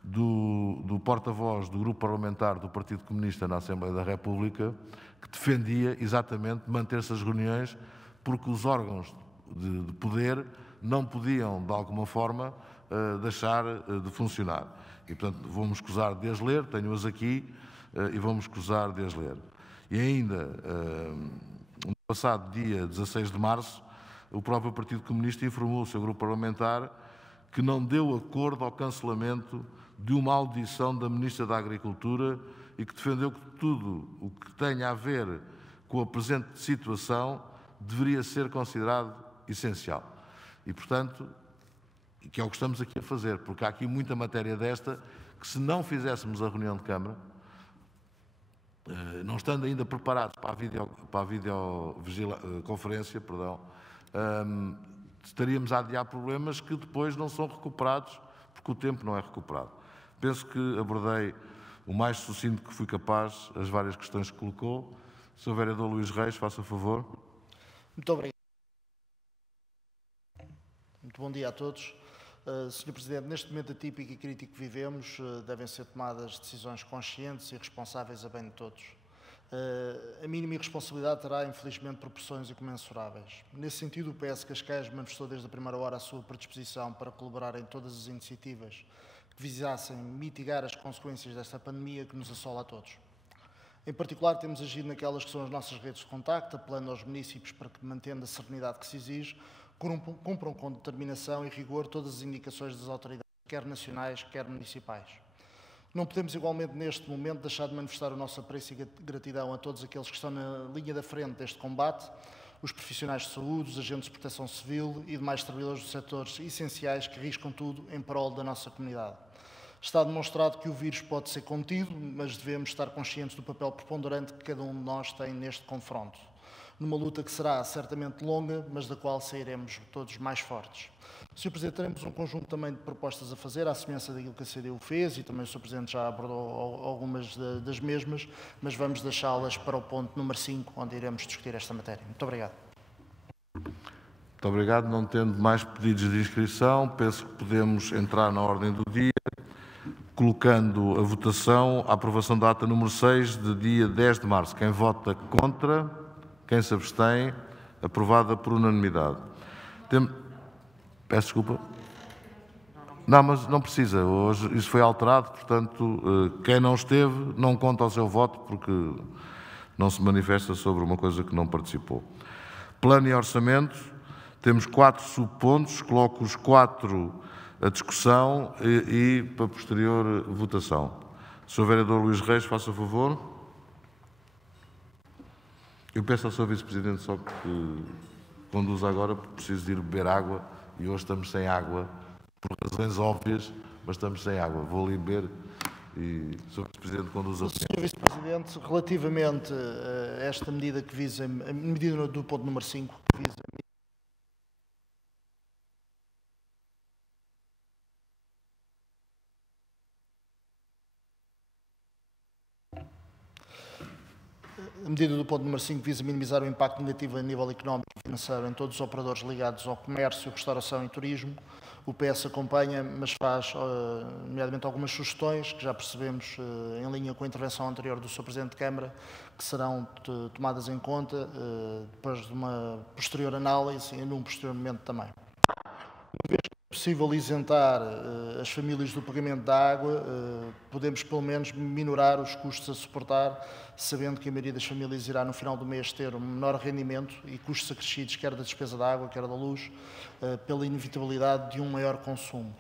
do porta-voz do grupo parlamentar do Partido Comunista na Assembleia da República, que defendia exatamente manter-se as reuniões porque os órgãos de poder não podiam, de alguma forma, deixar de funcionar. E, portanto, vou-me escusar de as ler, tenho-as aqui, e vou-me escusar de as ler. E ainda, no passado dia 16 de março, o próprio Partido Comunista informou o seu grupo parlamentar que não deu acordo ao cancelamento de uma audição da Ministra da Agricultura e que defendeu que tudo o que tenha a ver com a presente situação deveria ser considerado essencial. E, portanto, que é o que estamos aqui a fazer, porque há aqui muita matéria desta que, se não fizéssemos a reunião de Câmara, não estando ainda preparados para a videoconferência, estaríamos a adiar problemas que depois não são recuperados, porque o tempo não é recuperado. Penso que abordei o mais sucinto que fui capaz as várias questões que colocou. Sr. Vereador Luís Reis, faça favor. Muito obrigado. Muito bom dia a todos. Sr. Presidente, neste momento atípico e crítico que vivemos, devem ser tomadas decisões conscientes e responsáveis a bem de todos. A mínima irresponsabilidade terá, infelizmente, proporções incomensuráveis. Nesse sentido, o PS Cascais manifestou desde a primeira hora a sua predisposição para colaborar em todas as iniciativas que visassem mitigar as consequências desta pandemia que nos assola a todos. Em particular, temos agido naquelas que são as nossas redes de contacto, apelando aos municípios para que, mantendo a serenidade que se exige, cumpram com determinação e rigor todas as indicações das autoridades, quer nacionais, quer municipais. Não podemos, igualmente, neste momento, deixar de manifestar o nosso apreço e gratidão a todos aqueles que estão na linha da frente deste combate, os profissionais de saúde, os agentes de proteção civil e demais trabalhadores dos setores essenciais que arriscam tudo em prol da nossa comunidade. Está demonstrado que o vírus pode ser contido, mas devemos estar conscientes do papel preponderante que cada um de nós tem neste confronto. Numa luta que será certamente longa, mas da qual sairemos todos mais fortes. Sr. Presidente, teremos um conjunto também de propostas a fazer, à semelhança daquilo que a CDU fez, e também o Sr. Presidente já abordou algumas das mesmas, mas vamos deixá-las para o ponto número 5, onde iremos discutir esta matéria. Muito obrigado. Muito obrigado. Não tendo mais pedidos de inscrição, penso que podemos entrar na ordem do dia, colocando a votação a aprovação da ata número 6, de dia 10 de março. Quem vota contra, quem se abstém, aprovada por unanimidade. Peço desculpa. Não, mas não precisa. Hoje isso foi alterado, portanto, quem não esteve não conta o seu voto, porque não se manifesta sobre uma coisa que não participou. Plano e orçamento. Temos 4 subpontos. Coloco os 4 a discussão e para posterior votação. Sr. Vereador Luís Reis, faça favor. Eu peço ao Sr. Vice-Presidente só que conduza agora, porque preciso de ir beber água e hoje estamos sem água, por razões óbvias, mas estamos sem água. Vou ali beber e o Sr. Vice-Presidente conduza. Sr. Vice-Presidente, relativamente a esta medida que visa, a medida do ponto número 5, que visa a medida do ponto número 5 visa minimizar o impacto negativo a nível económico e financeiro em todos os operadores ligados ao comércio, restauração e turismo. O PS acompanha, mas faz, nomeadamente, algumas sugestões que já percebemos, em linha com a intervenção anterior do Sr. Presidente de Câmara, que serão tomadas em conta depois de uma posterior análise e num posterior momento também. Uma vez que é possível isentar as famílias do pagamento da água, podemos pelo menos minorar os custos a suportar, sabendo que a maioria das famílias irá no final do mês ter um menor rendimento e custos acrescidos, quer da despesa da água, quer da luz, pela inevitabilidade de um maior consumo.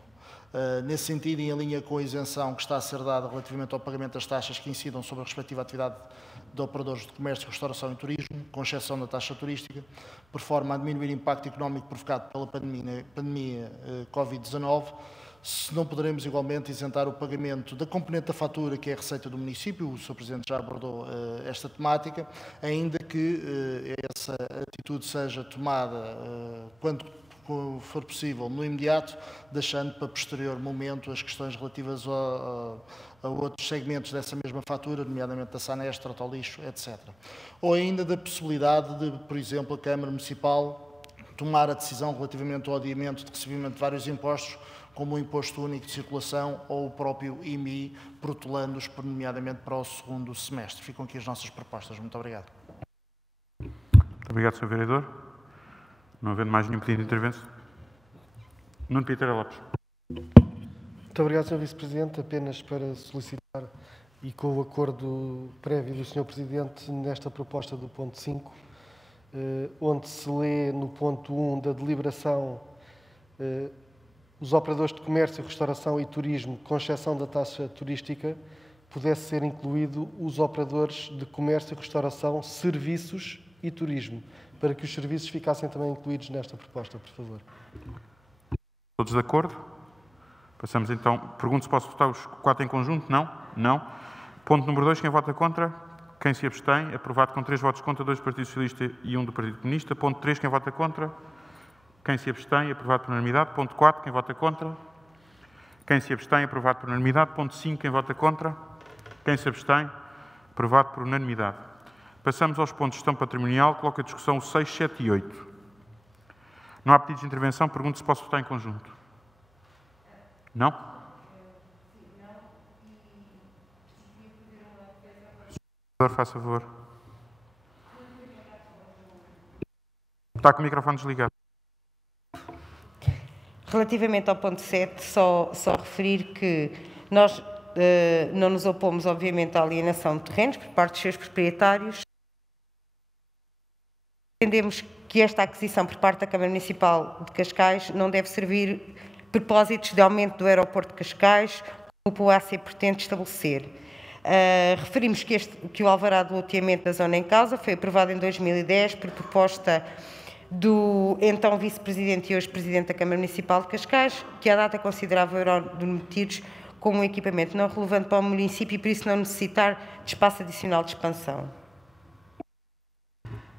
Nesse sentido, e em linha com a isenção que está a ser dada relativamente ao pagamento das taxas que incidam sobre a respectiva atividade de operadores de comércio, restauração e turismo, com exceção da taxa turística, por forma a diminuir o impacto económico provocado pela pandemia Covid-19, se não poderemos igualmente isentar o pagamento da componente da fatura, que é a receita do município, o Sr. Presidente já abordou esta temática, ainda que essa atitude seja tomada quando for possível, no imediato, deixando para posterior momento as questões relativas a outros segmentos dessa mesma fatura, nomeadamente da Sanestra, Autolixo, etc. Ou ainda da possibilidade de, por exemplo, a Câmara Municipal tomar a decisão relativamente ao adiamento de recebimento de vários impostos, como o Imposto Único de Circulação ou o próprio IMI, protelando-os, nomeadamente para o segundo semestre. Ficam aqui as nossas propostas. Muito obrigado. Muito obrigado, Sr. Vereador. Não havendo mais nenhum pedido de intervenção. Nuno Piteira Lopes. Muito obrigado, Sr. Vice-Presidente. Apenas para solicitar, e com o acordo prévio do Sr. Presidente, nesta proposta do ponto 5, onde se lê no ponto 1 da deliberação os operadores de comércio, restauração e turismo, com exceção da taxa turística, pudesse ser incluído os operadores de comércio, restauração, serviços e turismo, para que os serviços ficassem também incluídos nesta proposta, por favor. Todos de acordo? Passamos então. Pergunto se posso votar os 4 em conjunto. Não? Não. Ponto número 2. Quem vota contra? Quem se abstém? Aprovado com 3 votos contra, 2 do Partido Socialista e 1 do Partido Comunista. Ponto 3. Quem vota contra? Quem se abstém? Aprovado por unanimidade. Ponto 4. Quem vota contra? Quem se abstém? Aprovado por unanimidade. Ponto 5. Quem vota contra? Quem se abstém? Aprovado por unanimidade. Passamos aos pontos de gestão patrimonial. Coloco a discussão 6, 7 e 8. Não há pedidos de intervenção. Pergunto se posso votar em conjunto. Não? Faz favor. Está com o microfone desligado. Relativamente ao ponto 7, só referir que nós não nos opomos, obviamente, à alienação de terrenos por parte dos seus proprietários. Entendemos que esta aquisição por parte da Câmara Municipal de Cascais não deve servir propósitos de aumento do aeroporto de Cascais, como o POAC pretende estabelecer. Referimos que o alvará do loteamento da zona em causa foi aprovado em 2010 por proposta do então Vice-Presidente e hoje Presidente da Câmara Municipal de Cascais, que à data considerava o Eurodemetidos como um equipamento não relevante para o município e por isso não necessitar de espaço adicional de expansão.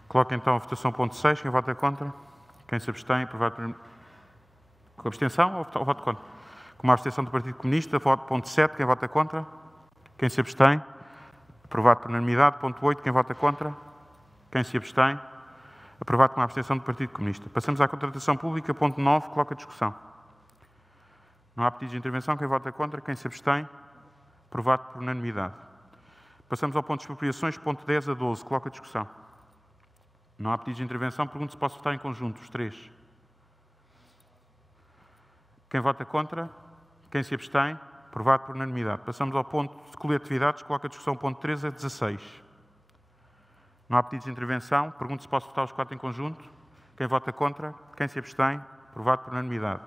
Coloco então a votação ponto 6. Quem vota contra? Quem se abstém? Aprovado por... Com abstenção ou voto contra? Com uma abstenção do Partido Comunista. Voto ponto 7. Quem vota contra? Quem se abstém? Aprovado por unanimidade. Ponto 8. Quem vota contra? Quem se abstém? Aprovado com a abstenção do Partido Comunista. Passamos à contratação pública. Ponto 9. Coloco a discussão. Não há pedidos de intervenção. Quem vota contra? Quem se abstém? Aprovado por unanimidade. Passamos ao ponto de expropriações. Ponto 10 a 12. Coloco a discussão. Não há pedidos de intervenção. Pergunto se posso votar em conjunto. Os 3. Quem vota contra? Quem se abstém? Aprovado por unanimidade. Passamos ao ponto de coletividades. Coloco a discussão ponto 13 a 16. Não há pedidos de intervenção. Pergunto se posso votar os 4 em conjunto. Quem vota contra? Quem se abstém? Aprovado por unanimidade.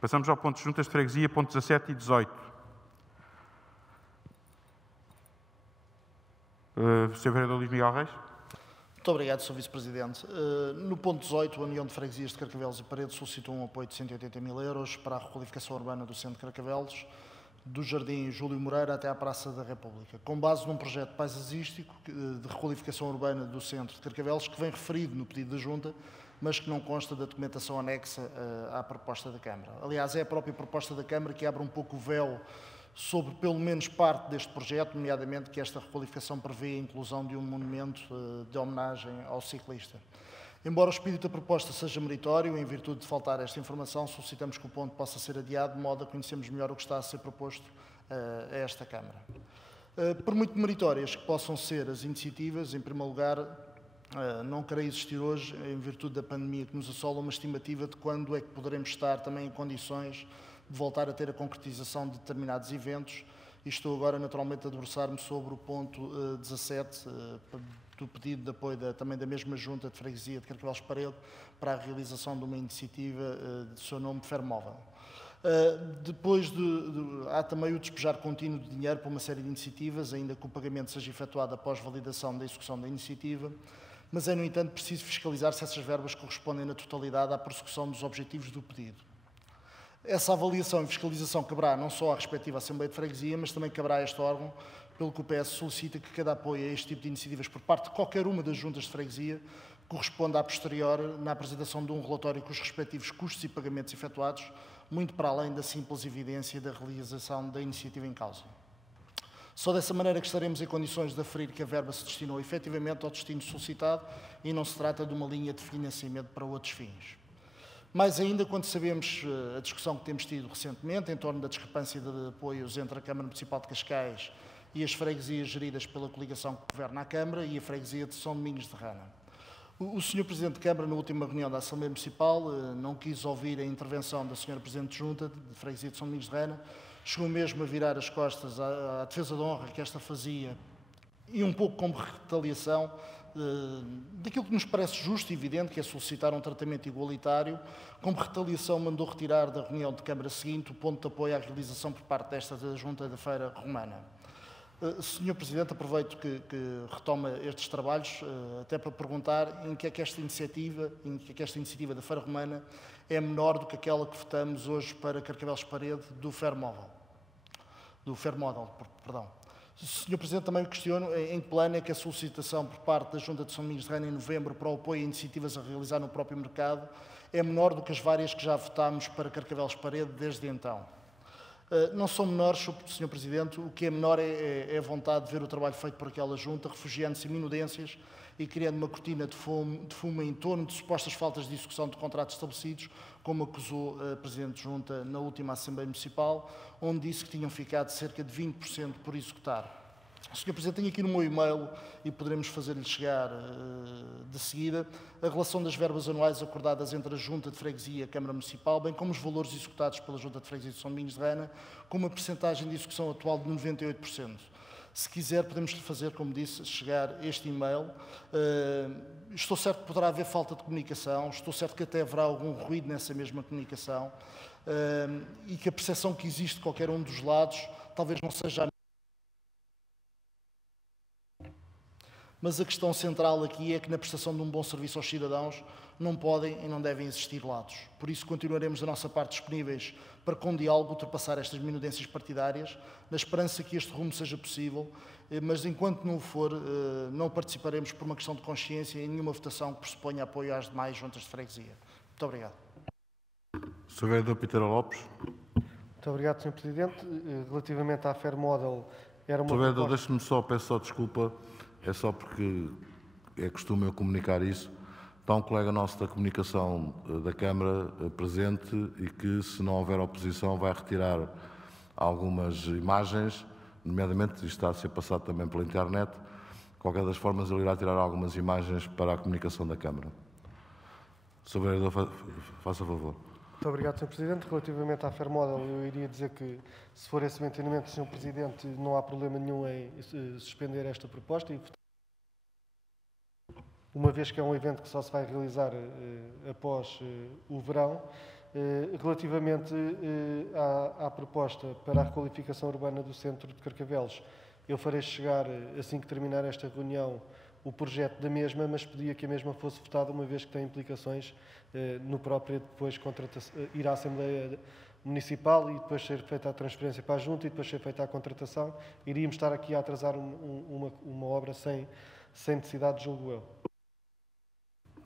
Passamos ao ponto de juntas de freguesia, ponto 17 e 18. Sr. Vereador Luís Miguel Reis. Muito obrigado, Sr. Vice-Presidente. No ponto 18, a União de Freguesias de Carcavelos e Paredes solicitou um apoio de 180 mil euros para a requalificação urbana do centro de Carcavelos, do Jardim Júlio Moreira até à Praça da República, com base num projeto paisagístico de requalificação urbana do centro de Carcavelos, que vem referido no pedido da Junta, mas que não consta da documentação anexa à proposta da Câmara. Aliás, é a própria proposta da Câmara que abre um pouco o véu sobre pelo menos parte deste projeto, nomeadamente que esta requalificação prevê a inclusão de um monumento de homenagem ao ciclista. Embora o espírito da proposta seja meritório, em virtude de faltar esta informação, solicitamos que o ponto possa ser adiado, de modo a conhecermos melhor o que está a ser proposto a esta Câmara. Por muito meritórias que possam ser as iniciativas, em primeiro lugar, não querei existir hoje, em virtude da pandemia que nos assola, uma estimativa de quando é que poderemos estar também em condições de voltar a ter a concretização de determinados eventos, e estou agora naturalmente a debruçar-me sobre o ponto 17 do pedido de apoio também da mesma Junta de Freguesia de Carcavelos Parede para a realização de uma iniciativa de seu nome Fermóvel. Depois há também o despejar contínuo de dinheiro para uma série de iniciativas, ainda que o pagamento seja efetuado após validação da execução da iniciativa, mas é, no entanto, preciso fiscalizar se essas verbas correspondem na totalidade à prossecução dos objetivos do pedido. Essa avaliação e fiscalização caberá não só à respectiva Assembleia de Freguesia, mas também caberá a este órgão, pelo que o PS solicita que cada apoio a este tipo de iniciativas por parte de qualquer uma das juntas de freguesia corresponda a posterior na apresentação de um relatório com os respectivos custos e pagamentos efetuados, muito para além da simples evidência da realização da iniciativa em causa. Só dessa maneira que estaremos em condições de aferir que a verba se destinou efetivamente ao destino solicitado e não se trata de uma linha de financiamento para outros fins. Mais ainda quando sabemos a discussão que temos tido recentemente em torno da discrepância de apoios entre a Câmara Municipal de Cascais e as freguesias geridas pela coligação que governa a Câmara e a freguesia de São Domingos de Rana. O Sr. Presidente de Câmara, na última reunião da Assembleia Municipal, não quis ouvir a intervenção da Sra. Presidente de Junta de freguesia de São Domingos de Rana, chegou mesmo a virar as costas à defesa de honra que esta fazia e um pouco como retaliação daquilo que nos parece justo e evidente, que é solicitar um tratamento igualitário, como retaliação mandou retirar da reunião de Câmara seguinte o ponto de apoio à realização por parte desta da Junta da Feira Romana. Sr. Presidente, aproveito que retoma estes trabalhos até para perguntar em que é que esta iniciativa da Feira Romana é menor do que aquela que votamos hoje para Carcavelos Parede do Fair Model. Sr. Presidente, também questiono em que plano é que a solicitação por parte da Junta de São Domingos de Rana em novembro para o apoio a iniciativas a realizar no próprio mercado é menor do que as várias que já votámos para Carcavelos Parede desde então. Não são menores, Sr. Presidente, o que é menor é a vontade de ver o trabalho feito por aquela Junta, refugiando-se em minudências e criando uma cortina de fumo em torno de supostas faltas de execução de contratos estabelecidos, como acusou a Presidente de Junta na última Assembleia Municipal, onde disse que tinham ficado cerca de 20% por executar. Sr. Presidente, tenho aqui no meu e-mail, e poderemos fazer-lhe chegar de seguida, a relação das verbas anuais acordadas entre a Junta de Freguesia e a Câmara Municipal, bem como os valores executados pela Junta de Freguesia de São Domingos de Rana, com uma percentagem de execução atual de 98%. Se quiser, podemos-lhe fazer, como disse, chegar este e-mail. Estou certo que poderá haver falta de comunicação, estou certo que até haverá algum ruído nessa mesma comunicação e que a percepção que existe de qualquer um dos lados talvez não seja a mas a questão central aqui é que na prestação de um bom serviço aos cidadãos não podem e não devem existir lados. Por isso continuaremos da nossa parte disponíveis para com diálogo ultrapassar estas minudências partidárias, na esperança que este rumo seja possível, mas enquanto não o for, não participaremos por uma questão de consciência em nenhuma votação que pressuponha apoio às demais juntas de freguesia. Muito obrigado. Sr. Vereador Pitera Lopes. Muito obrigado, Sr. Presidente. Relativamente à Fair Model, era uma Sr. Vereador, proposta... deixe-me só, peço só desculpa, é só porque é costume eu comunicar isso. Está um colega nosso da comunicação da Câmara presente e que, se não houver oposição, vai retirar algumas imagens, nomeadamente, isto está a ser passado também pela internet. De qualquer das formas, ele irá tirar algumas imagens para a comunicação da Câmara. Sr. Vereador, faça favor. Muito obrigado, Sr. Presidente. Relativamente à Fair Model, eu iria dizer que, se for esse o entendimento, Sr. Presidente, não há problema nenhum em suspender esta proposta e, uma vez que é um evento que só se vai realizar após o verão. Relativamente à proposta para a requalificação urbana do centro de Carcavelos, eu farei chegar, assim que terminar esta reunião, o projeto da mesma, mas pedia que a mesma fosse votada, uma vez que tem implicações no próprio depois ir à Assembleia Municipal e depois ser feita a transferência para a Junta e depois ser feita a contratação. Iríamos estar aqui a atrasar uma obra sem necessidade, julgo eu.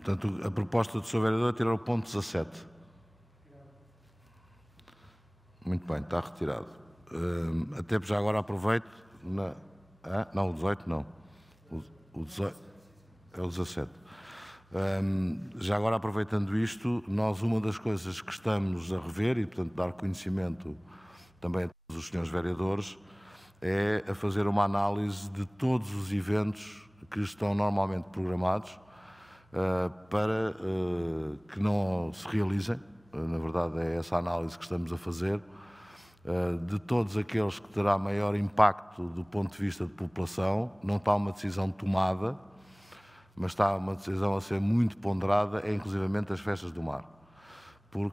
Portanto, a proposta do Sr. Vereador é tirar o ponto 17. Muito bem, está retirado. Até já agora aproveito... Não, o 18 não. O 18 é o 17. Já agora, aproveitando isto, nós uma das coisas que estamos a rever e, portanto, dar conhecimento também a todos os senhores vereadores é a fazer uma análise de todos os eventos que estão normalmente programados para que não se realizem. Na verdade, é essa análise que estamos a fazer, de todos aqueles que terá maior impacto do ponto de vista de população. Não está uma decisão tomada, mas está uma decisão a ser muito ponderada, é inclusivamente as festas do mar. Por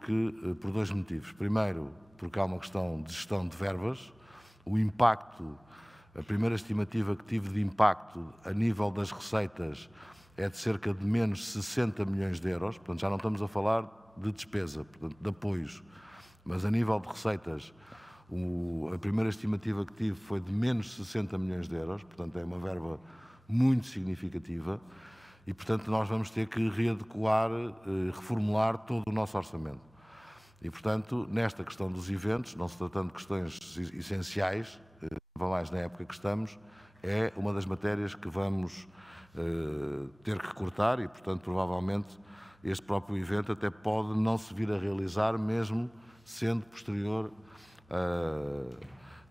dois motivos. Primeiro, porque há uma questão de gestão de verbas. O impacto, a primeira estimativa que tive de impacto a nível das receitas é de cerca de menos 60 milhões de euros, portanto já não estamos a falar de despesa, portanto, de apoios, mas a nível de receitas, a primeira estimativa que tive foi de menos 60 milhões de euros, portanto é uma verba muito significativa e, portanto, nós vamos ter que readequar, reformular todo o nosso orçamento. E, portanto, nesta questão dos eventos, não se tratando de questões essenciais, mais na época que estamos, é uma das matérias que vamos ter que cortar e, portanto, provavelmente este próprio evento até pode não se vir a realizar, mesmo sendo posterior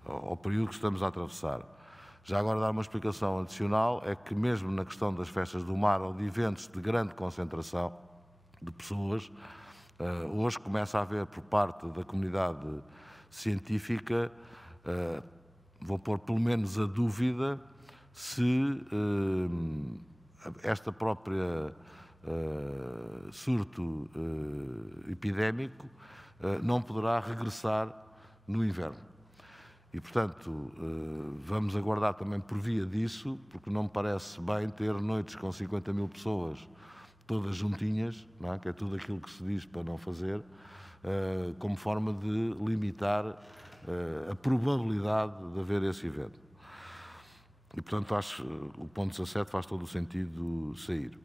ao período que estamos a atravessar. Já agora dar uma explicação adicional, é que mesmo na questão das festas do mar ou de eventos de grande concentração de pessoas, hoje começa a haver por parte da comunidade científica, vou pôr pelo menos a dúvida se esta própria surto epidémico não poderá regressar no inverno. E, portanto, vamos aguardar também por via disso, porque não me parece bem ter noites com 50.000 pessoas todas juntinhas, não é? Que é tudo aquilo que se diz para não fazer, como forma de limitar a probabilidade de haver esse evento. E, portanto, acho que o ponto 17 faz todo o sentido sair.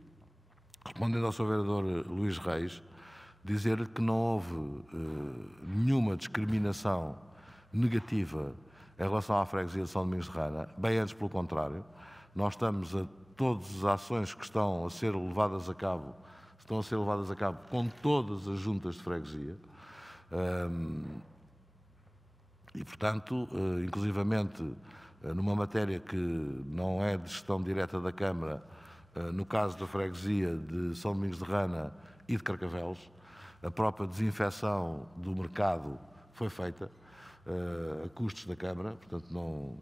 Respondendo ao Sr. Vereador Luís Reis, dizer que não houve nenhuma discriminação negativa em relação à freguesia de São Domingos de Rana, bem antes pelo contrário. Nós estamos a todas as ações que estão a ser levadas a cabo com todas as juntas de freguesia. E, portanto, inclusivamente, numa matéria que não é de gestão direta da Câmara, no caso da freguesia de São Domingos de Rana e de Carcavelos, a própria desinfecção do mercado foi feita a custos da Câmara, portanto, não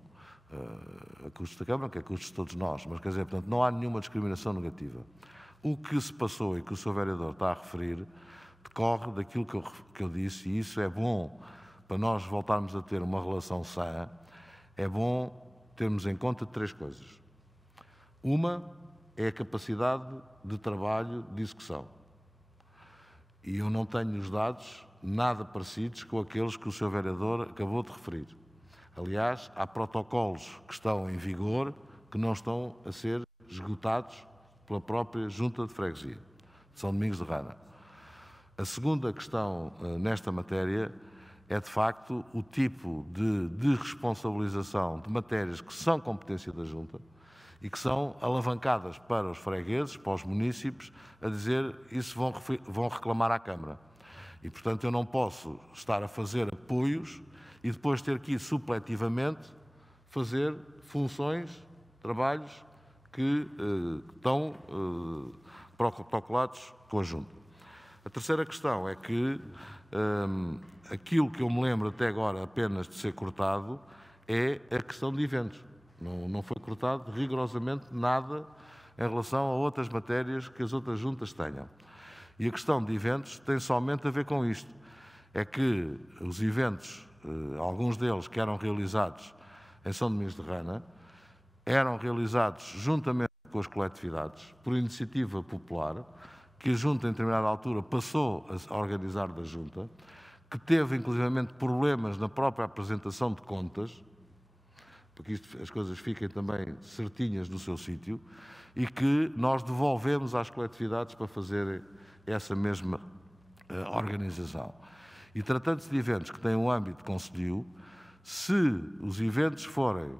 a custos da Câmara, que é custos de todos nós, mas quer dizer, portanto, não há nenhuma discriminação negativa. O que se passou e que o Sr. Vereador está a referir decorre daquilo que eu disse, e isso é bom para nós voltarmos a ter uma relação sã. É bom termos em conta três coisas. Uma é a capacidade de trabalho de execução. E eu não tenho os dados nada parecidos com aqueles que o Sr. Vereador acabou de referir. Aliás, há protocolos que estão em vigor que não estão a ser esgotados pela própria Junta de Freguesia de São Domingos de Rana. A segunda questão nesta matéria é, de facto, o tipo de desresponsabilização de matérias que são competência da Junta e que são alavancadas para os fregueses, para os munícipes, a dizer isso vão reclamar à Câmara. E, portanto, eu não posso estar a fazer apoios e depois ter que ir supletivamente fazer funções, trabalhos que estão protocolados com a Junta. A terceira questão é que aquilo que eu me lembro até agora apenas de ser cortado é a questão de eventos. Não foi cortado rigorosamente nada em relação a outras matérias que as outras juntas tenham. E a questão de eventos tem somente a ver com isto. É que os eventos, alguns deles que eram realizados em São Domingos de Rana, eram realizados juntamente com as coletividades, por iniciativa popular, que a Junta, em determinada altura, passou a organizar da Junta, que teve, inclusivamente, problemas na própria apresentação de contas, porque as coisas fiquem também certinhas no seu sítio, e que nós devolvemos às coletividades para fazer essa mesma organização. E tratando-se de eventos que têm um âmbito concedido, se os eventos forem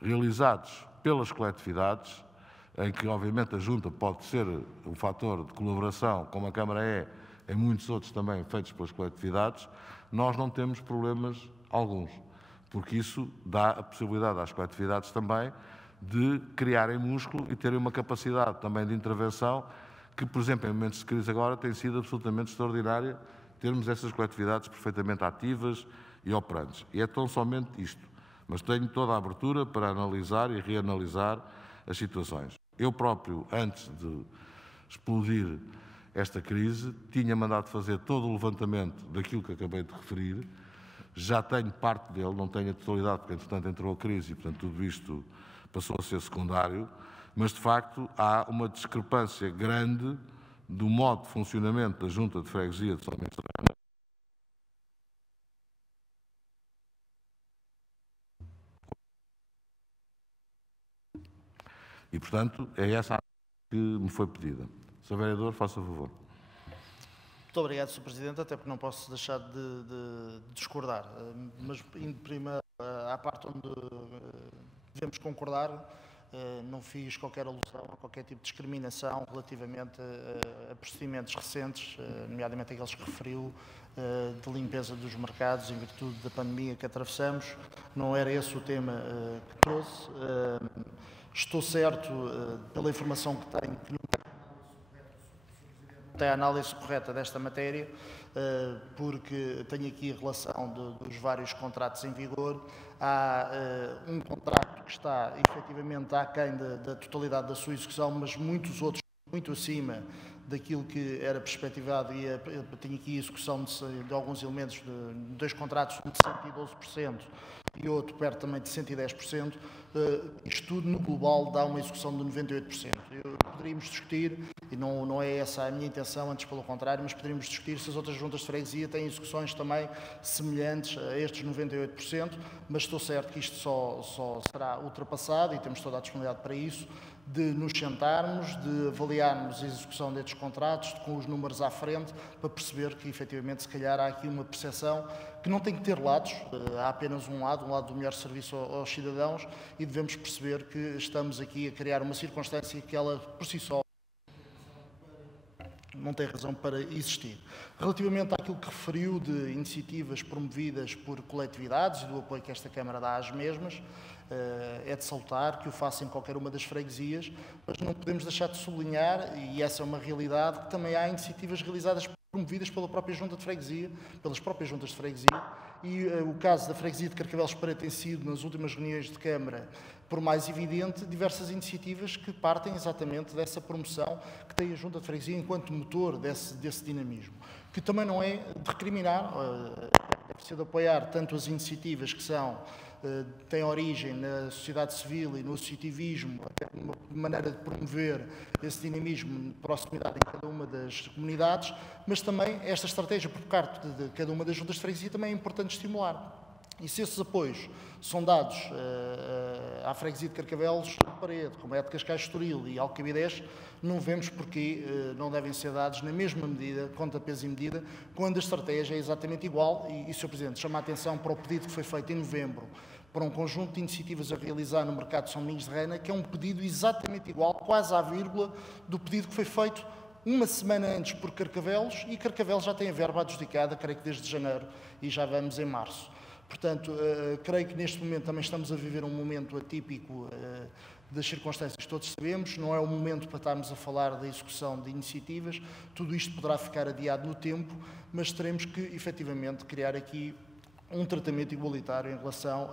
realizados pelas coletividades, em que obviamente a Junta pode ser um fator de colaboração, como a Câmara é, em muitos outros também feitos pelas coletividades, nós não temos problemas alguns, porque isso dá a possibilidade às coletividades também de criarem músculo e terem uma capacidade também de intervenção que, por exemplo, em momentos de crise agora, tem sido absolutamente extraordinária termos essas coletividades perfeitamente ativas e operantes. E é tão somente isto. Mas tenho toda a abertura para analisar e reanalisar as situações. Eu próprio, antes de explodir esta crise, tinha mandado fazer todo o levantamento daquilo que acabei de referir. Já tenho parte dele, não tenho a totalidade, porque, entretanto, entrou a crise e, portanto, tudo isto passou a ser secundário. Mas, de facto, há uma discrepância grande do modo de funcionamento da Junta de Freguesia de São Domingos de Rana. E, portanto, é essa a que me foi pedida. Sr. Vereador, faça favor. Muito obrigado, Sr. Presidente, até porque não posso deixar de discordar, mas indo primeiro à parte onde devemos concordar, não fiz qualquer alusão a qualquer tipo de discriminação relativamente a procedimentos recentes, nomeadamente aqueles que referiu, de limpeza dos mercados em virtude da pandemia que atravessamos. Não era esse o tema que trouxe. Estou certo, pela informação que tenho, que tem a análise correta desta matéria, porque tenho aqui a relação dos vários contratos em vigor. Há um contrato que está efetivamente aquém da totalidade da sua execução, mas muitos outros muito acima daquilo que era perspectivado, e tenho aqui a execução de alguns elementos de dois contratos, um de 112% e outro perto também de 110%, isto tudo no global dá uma execução de 98%. Poderíamos discutir, e não é essa a minha intenção, antes pelo contrário, mas poderíamos discutir se as outras juntas de freguesia têm execuções também semelhantes a estes 98%, mas estou certo que isto só será ultrapassado, e temos toda a disponibilidade para isso, de nos sentarmos, de avaliarmos a execução destes contratos, com os números à frente, para perceber que, efetivamente, se calhar há aqui uma percepção que não tem que ter lados, há apenas um lado do melhor serviço aos cidadãos, e devemos perceber que estamos aqui a criar uma circunstância que ela, por si só, não tem razão para existir. Relativamente àquilo que referiu de iniciativas promovidas por coletividades e do apoio que esta Câmara dá às mesmas, é de salutar que o faça em qualquer uma das freguesias, mas não podemos deixar de sublinhar, e essa é uma realidade, que também há iniciativas realizadas promovidas pela própria Junta de Freguesia, pelas próprias Juntas de Freguesia, e o caso da Freguesia de Carcavelos Pereira tem sido, nas últimas reuniões de Câmara, por mais evidente, diversas iniciativas que partem exatamente dessa promoção que tem a Junta de Freguesia enquanto motor desse dinamismo, que também não é de recriminar, é preciso apoiar tanto as iniciativas que têm origem na sociedade civil e no associativismo, até uma maneira de promover esse dinamismo de proximidade em cada uma das comunidades, mas também esta estratégia por parte de cada uma das juntas de freguesia também é importante estimular. E se esses apoios são dados à freguesia de Carcavelos Parede, como é de Cascais Estoril e Alcabidez, não vemos porque não devem ser dados na mesma medida, conta, peso e medida, quando a estratégia é exatamente igual. E Sr. Presidente, chama a atenção para o pedido que foi feito em novembro para um conjunto de iniciativas a realizar no mercado de São Domingos de Reina, que é um pedido exatamente igual, quase à vírgula, do pedido que foi feito uma semana antes por Carcavelos, e Carcavelos já tem a verba adjudicada, creio que desde janeiro, e já vamos em março. Portanto, creio que neste momento também estamos a viver um momento atípico das circunstâncias que todos sabemos, não é o momento para estarmos a falar da execução de iniciativas, tudo isto poderá ficar adiado no tempo, mas teremos que, efetivamente, criar aqui um tratamento igualitário em relação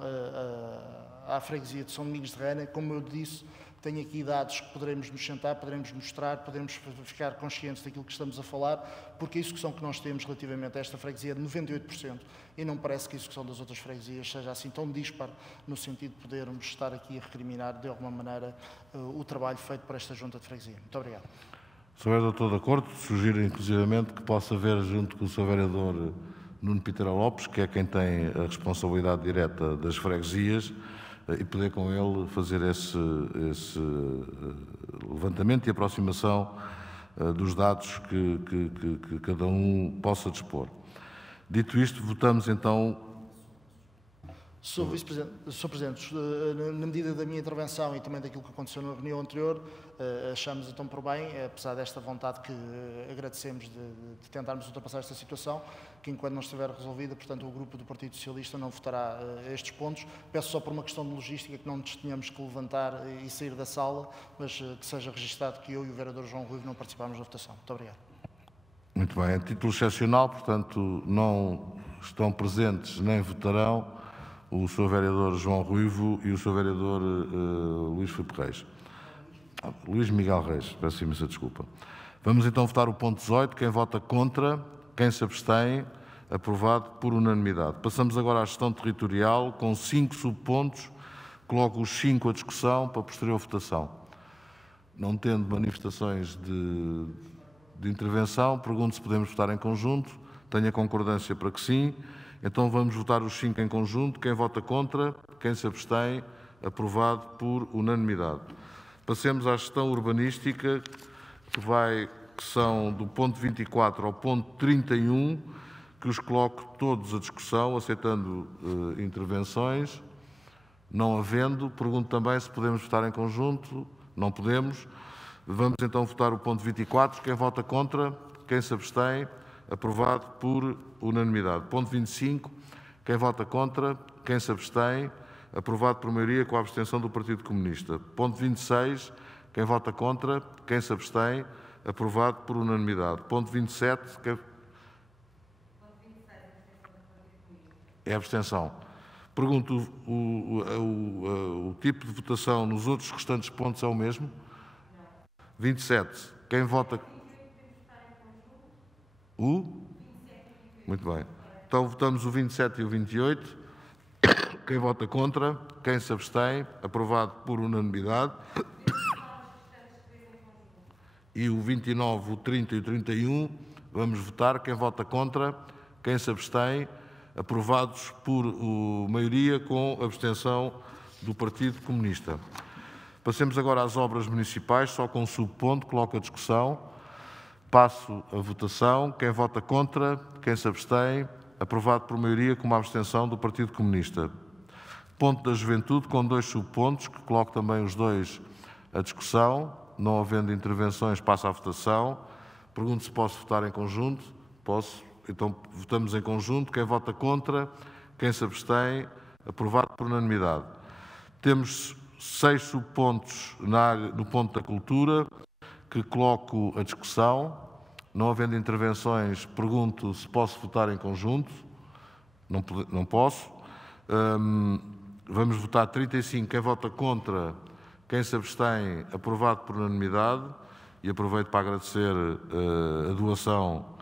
à freguesia de São Domingos de Reina. Como eu disse, tenho aqui dados que poderemos nos sentar, poderemos mostrar, poderemos ficar conscientes daquilo que estamos a falar, porque a execução que nós temos relativamente a esta freguesia é de 98%, e não parece que a execução das outras freguesias seja assim tão dispar, no sentido de podermos estar aqui a recriminar de alguma maneira o trabalho feito por esta junta de freguesia. Muito obrigado. Sr. Vereador, estou de acordo. Sugiro, inclusivamente, que possa haver, junto com o Sr. Vereador Nuno Piteira Lopes, que é quem tem a responsabilidade direta das freguesias, e poder com ele fazer esse levantamento e aproximação dos dados que cada um possa dispor. Dito isto, votamos então. Sr. Presidente, na medida da minha intervenção e também daquilo que aconteceu na reunião anterior, achamos então por bem, apesar desta vontade que agradecemos de tentarmos ultrapassar esta situação, que enquanto não estiver resolvida, portanto, o grupo do Partido Socialista não votará estes pontos. Peço só por uma questão de logística que não nos tenhamos que levantar e sair da sala, mas que seja registado que eu e o vereador João Ruivo não participámos da votação. Muito obrigado. Muito bem. A título excepcional, portanto, não estão presentes nem votarão o Sr. Vereador João Ruivo e o Sr. Vereador Luís Filipe Reis. Luís Miguel Reis, peço imensa desculpa. Vamos então votar o ponto 18. Quem vota contra, quem se abstém, aprovado por unanimidade. Passamos agora à gestão territorial, com 5 subpontos. Coloco os 5 à discussão para posterior votação. Não tendo manifestações de intervenção, pergunto se podemos votar em conjunto. Tenho a concordância para que sim. Então vamos votar os 5 em conjunto. Quem vota contra, quem se abstém, aprovado por unanimidade. Passemos à gestão urbanística, que vai que são do ponto 24 ao ponto 31, que os coloco todos à discussão, aceitando intervenções. Não havendo, pergunto também se podemos votar em conjunto. Não podemos. Vamos então votar o ponto 24. Quem vota contra? Quem se abstém? Aprovado por unanimidade. Ponto 25. Quem vota contra? Quem se abstém? Aprovado por maioria com a abstenção do Partido Comunista. Ponto 26. Quem vota contra? Quem se abstém? Aprovado por unanimidade. Ponto 27. É abstenção. Pergunto, o tipo de votação nos outros restantes pontos é o mesmo? 27. Quem vota... Muito bem. Então votamos o 27 e o 28. Quem vota contra? Quem se abstém? Aprovado por unanimidade. E o 29, o 30 e o 31, vamos votar. Quem vota contra? Quem se abstém? Aprovados por maioria com abstenção do Partido Comunista. Passemos agora às obras municipais, só com um subponto, coloco a discussão. Passo a votação. Quem vota contra? Quem se abstém? Aprovado por maioria com uma abstenção do Partido Comunista. Ponto da Juventude, com 2 subpontos, que coloco também os 2 à discussão. Não havendo intervenções, passo à votação. Pergunto se posso votar em conjunto. Posso. Então, votamos em conjunto. Quem vota contra? Quem se abstém? Aprovado por unanimidade. Temos 6 subpontos no ponto da cultura, que coloco a discussão. Não havendo intervenções, pergunto se posso votar em conjunto. Não posso. Vamos votar 35. Quem vota contra? Quem se abstém? Aprovado por unanimidade. E aproveito para agradecer a doação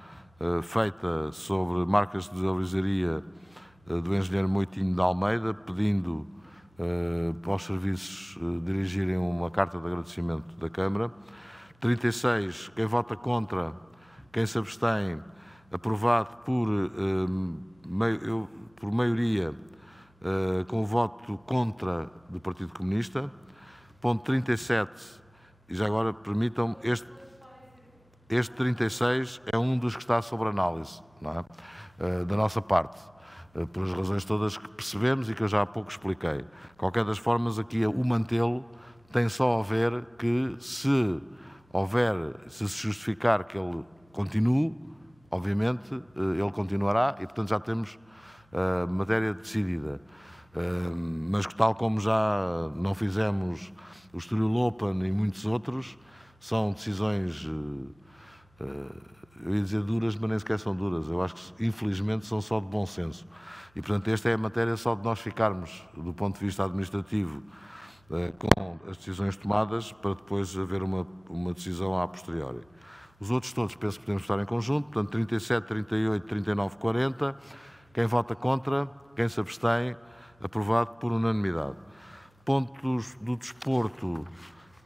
feita sobre marcas de avisaria do engenheiro Moitinho de Almeida, pedindo para os serviços dirigirem uma carta de agradecimento da Câmara. 36. Quem vota contra? Quem se abstém? Aprovado por maioria com o voto contra do Partido Comunista. Ponto 37. E já agora permitam-me, este 36 é um dos que está sob análise, não é? Da nossa parte, por as razões todas que percebemos e que eu já há pouco expliquei. De qualquer das formas, aqui o mantê-lo tem só a ver que se se justificar que ele continue, obviamente ele continuará e, portanto, já temos matéria decidida. Mas tal como já não fizemos o Estoril Open e muitos outros, são decisões... eu ia dizer duras, mas nem sequer são duras. Eu acho que, infelizmente, são só de bom senso. E, portanto, esta é a matéria só de nós ficarmos, do ponto de vista administrativo, com as decisões tomadas, para depois haver uma decisão a posteriori. Os outros todos, penso que podemos estar em conjunto, portanto, 37, 38, 39, 40. Quem vota contra? Quem se abstém? Aprovado por unanimidade. Pontos do desporto,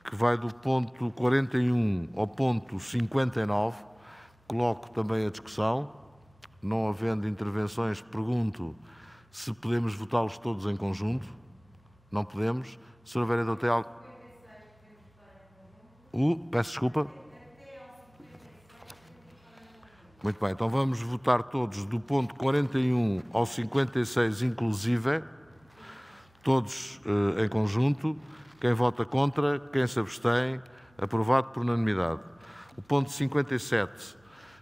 que vai do ponto 41 ao ponto 59, coloco também a discussão. Não havendo intervenções, pergunto se podemos votá-los todos em conjunto. Não podemos. Sr. Vereador, tem algo? Peço desculpa. Muito bem, então vamos votar todos do ponto 41 ao 56 inclusive, todos em conjunto. Quem vota contra, quem se abstém, aprovado por unanimidade. O ponto 57,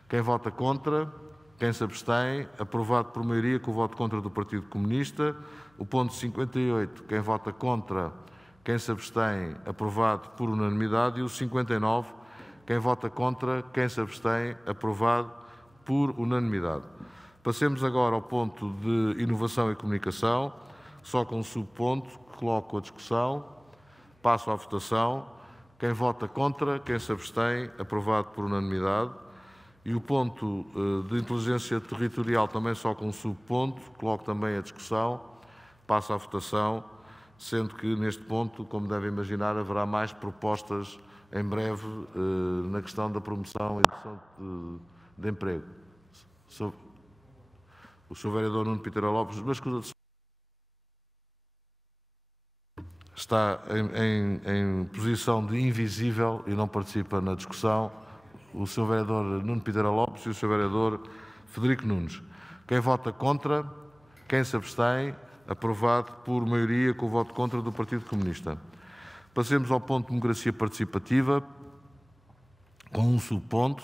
quem vota contra, quem se abstém, aprovado por maioria com o voto contra do Partido Comunista. O ponto 58, quem vota contra, quem se abstém, aprovado por unanimidade. E o 59, quem vota contra, quem se abstém, aprovado por unanimidade. Passemos agora ao ponto de inovação e comunicação, só com um subponto, coloco a discussão, passo à votação. Quem vota contra, quem se abstém, aprovado por unanimidade. E o ponto de inteligência territorial, também só com um subponto, coloco também a discussão, passo à votação, sendo que neste ponto, como devem imaginar, haverá mais propostas em breve na questão da promoção e educação de emprego. O Sr. Vereador Nuno Piteira Lopes, mas está em posição de invisível e não participa na discussão. o Sr. Vereador Nuno Piteira Lopes e o Sr. Vereador Frederico Nunes. Quem vota contra, quem se abstém, aprovado por maioria com o voto contra do Partido Comunista. Passemos ao ponto de democracia participativa, com um subponto,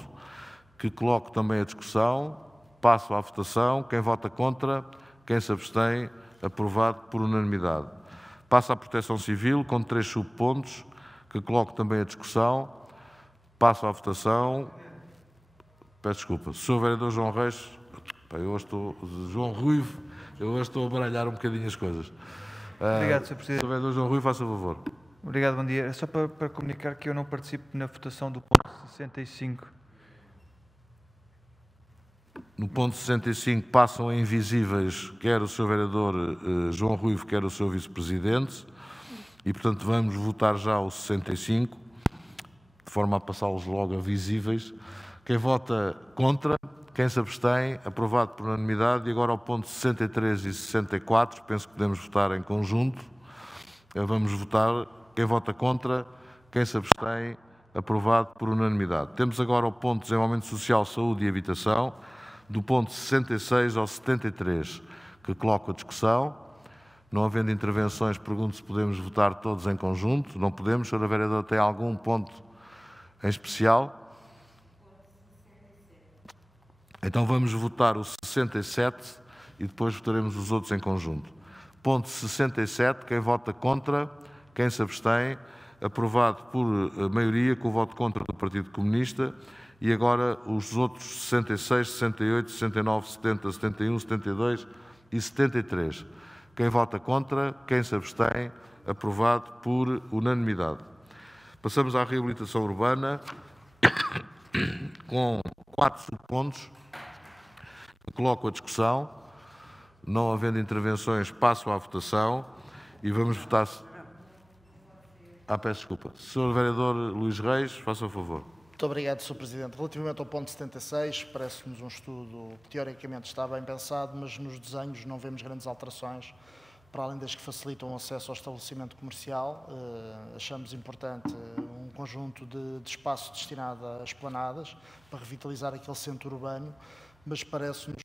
que coloco também a discussão. Passo à votação. Quem vota contra, quem se abstém, aprovado por unanimidade. Passo à proteção civil, com 3 subpontos, que coloco também a discussão. Passo à votação. Peço desculpa. Sr. Vereador João Reis, João Ruivo, eu hoje estou a baralhar um bocadinho as coisas. Obrigado, Sr. Presidente. Sr. Vereador João Ruivo, faça favor. Obrigado, bom dia. É só para comunicar que eu não participo na votação do ponto 65. No ponto 65 passam a invisíveis quer o Sr. Vereador João Ruivo, quer o Sr. Vice-Presidente, e, portanto, vamos votar já o 65, de forma a passá-los logo a visíveis. Quem vota contra, quem se abstém, aprovado por unanimidade. E agora ao ponto 63 e 64, penso que podemos votar em conjunto. Vamos votar quem vota contra, quem se abstém, aprovado por unanimidade. Temos agora o ponto de desenvolvimento social, saúde e habitação, do ponto 66 ao 73, que coloco a discussão. Não havendo intervenções, pergunto se podemos votar todos em conjunto. Não podemos. Sra. Vereadora, tem algum ponto em especial? Então vamos votar o 67 e depois votaremos os outros em conjunto. Ponto 67, quem vota contra, quem se abstém, aprovado por maioria com o voto contra do Partido Comunista. E agora os outros 66, 68, 69, 70, 71, 72 e 73. Quem vota contra, quem se abstém, aprovado por unanimidade. Passamos à reabilitação urbana, com 4 subpontos. Coloco a discussão. Não havendo intervenções, passo à votação e vamos votar. Peço desculpa. Sr. Vereador Luís Reis, faça o favor. Muito obrigado, Sr. Presidente. Relativamente ao ponto 76, parece-nos um estudo que teoricamente está bem pensado, mas nos desenhos não vemos grandes alterações, para além das que facilitam o acesso ao estabelecimento comercial. Achamos importante um conjunto de espaço destinado a esplanadas, para revitalizar aquele centro urbano, mas parece-nos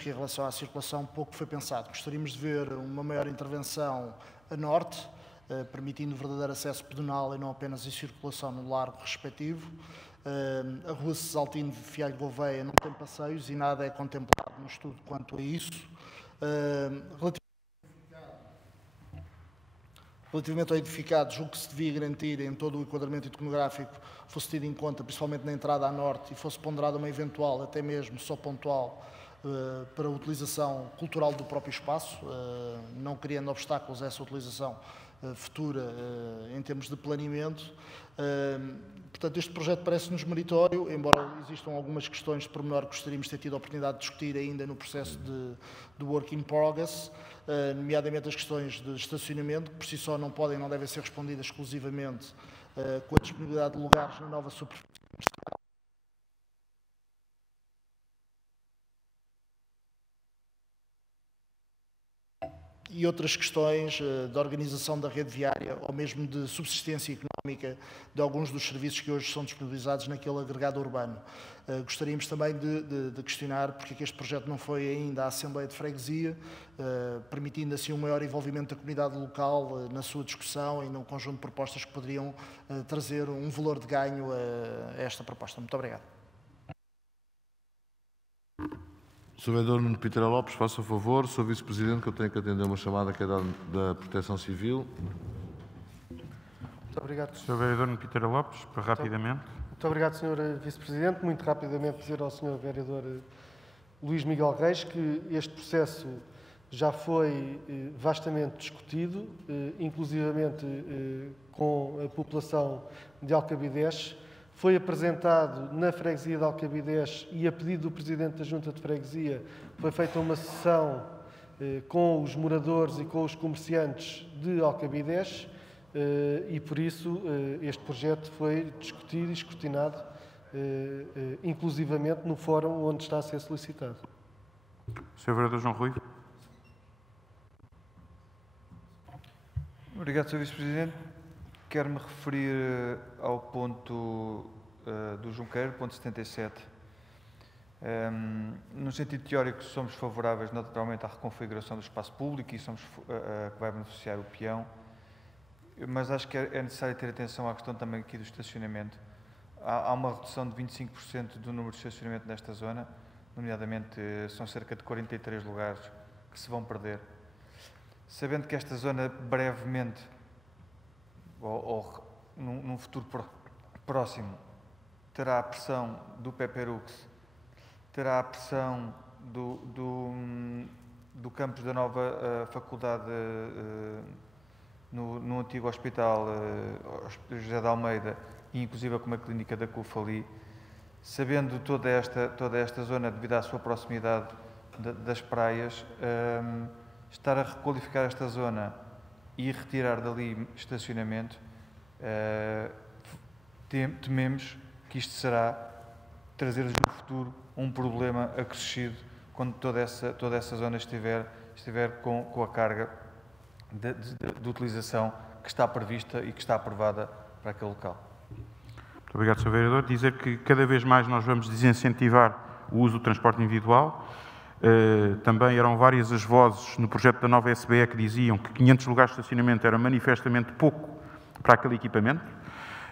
que em relação à circulação pouco foi pensado. Gostaríamos de ver uma maior intervenção a norte, permitindo o verdadeiro acesso pedonal e não apenas a circulação no largo respectivo. A rua Cesaltino de Fialho Gouveia não tem passeios e nada é contemplado no estudo quanto a isso. Relativamente ao edificado, julgo que se devia garantir em todo o enquadramento iconográfico fosse tido em conta, principalmente na entrada a norte, e fosse ponderada uma eventual, até mesmo só pontual, para a utilização cultural do próprio espaço, não criando obstáculos a essa utilização futura em termos de planeamento. Portanto, este projeto parece-nos meritório, embora existam algumas questões de pormenor que gostaríamos de ter tido a oportunidade de discutir ainda no processo de work in progress, nomeadamente as questões de estacionamento, que por si só não podem e não devem ser respondidas exclusivamente com a disponibilidade de lugares na nova superfície comercial. E outras questões de organização da rede viária ou mesmo de subsistência económica de alguns dos serviços que hoje são disponibilizados naquele agregado urbano. Gostaríamos também de questionar porque é que este projeto não foi ainda à Assembleia de Freguesia, permitindo assim um maior envolvimento da comunidade local na sua discussão e num conjunto de propostas que poderiam trazer um valor de ganho a esta proposta. Muito obrigado. Sr. Vereador Nuno Piteira Lopes, faça favor. Sr. Vice-Presidente, que eu tenho que atender uma chamada que é da Proteção Civil. Muito obrigado. Sr. Vereador Nuno Piteira Lopes, para rapidamente. Muito obrigado, Sr. Vice-Presidente. Muito rapidamente dizer ao Sr. Vereador Luís Miguel Reis que este processo já foi vastamente discutido, inclusivamente com a população de Alcabidez. Foi apresentado na freguesia de Alcabidez e, a pedido do Presidente da Junta de Freguesia, foi feita uma sessão com os moradores e com os comerciantes de Alcabidez e, por isso, este projeto foi discutido e escrutinado, inclusivamente no fórum onde está a ser solicitado. Sr. Vereador João Rui. Obrigado, Sr. Vice-Presidente. Quero-me referir ao ponto do Junqueiro, ponto 77. No sentido teórico, somos favoráveis naturalmente à reconfiguração do espaço público e somos que vai beneficiar o peão, mas acho que é necessário ter atenção à questão também aqui do estacionamento. Há uma redução de 25% do número de estacionamento nesta zona, nomeadamente são cerca de 43 lugares que se vão perder. Sabendo que esta zona brevemente, ou num futuro próximo, terá a pressão do Peperux, terá a pressão do campus da nova faculdade no antigo hospital José de Almeida, e inclusive com uma clínica da CUF ali, sabendo toda esta zona, devido à sua proximidade das praias, estar a requalificar esta zona e retirar dali estacionamento, tememos que isto será trazer-nos no futuro um problema acrescido quando toda essa zona estiver com a carga de utilização que está prevista e que está aprovada para aquele local. Muito obrigado, Sr. Vereador. Dizer que cada vez mais nós vamos desincentivar o uso do transporte individual. Também eram várias as vozes no projeto da nova SBE que diziam que 500 lugares de estacionamento era manifestamente pouco para aquele equipamento,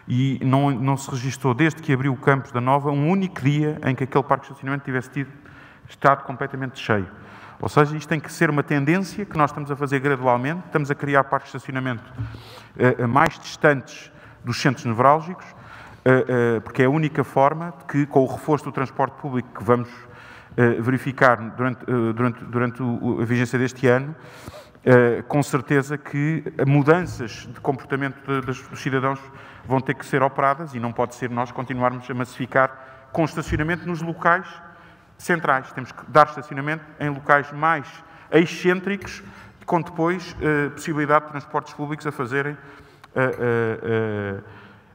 e não se registou, desde que abriu o campus da nova, um único dia em que aquele parque de estacionamento tivesse estado completamente cheio. Ou seja, isto tem que ser uma tendência que nós estamos a fazer gradualmente, estamos a criar parques de estacionamento mais distantes dos centros nevrálgicos, porque é a única forma de que, com o reforço do transporte público que vamos verificar durante a vigência deste ano, com certeza que mudanças de comportamento dos cidadãos vão ter que ser operadas, e não pode ser nós continuarmos a massificar com estacionamento nos locais centrais. Temos que dar estacionamento em locais mais excêntricos, com depois possibilidade de transportes públicos a fazerem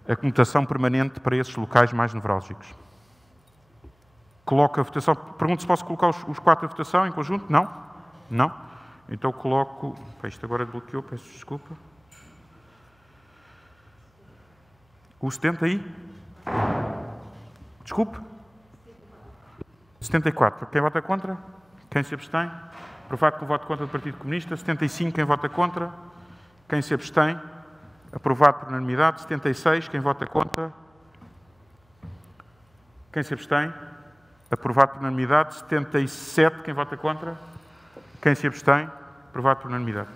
a comutação permanente para esses locais mais nevrálgicos. Coloco a votação. Pergunto se posso colocar os 4 a votação em conjunto? Não? Não? Então coloco... Isto agora bloqueou, peço desculpa. O 70 aí? Desculpe? 74. Quem vota contra? Quem se abstém? Aprovado com o voto contra do Partido Comunista. 75. Quem vota contra? Quem se abstém? Aprovado por unanimidade. 76. Quem vota contra? Quem se abstém? Aprovado por unanimidade. 77. Quem vota contra? Quem se abstém? Aprovado por unanimidade.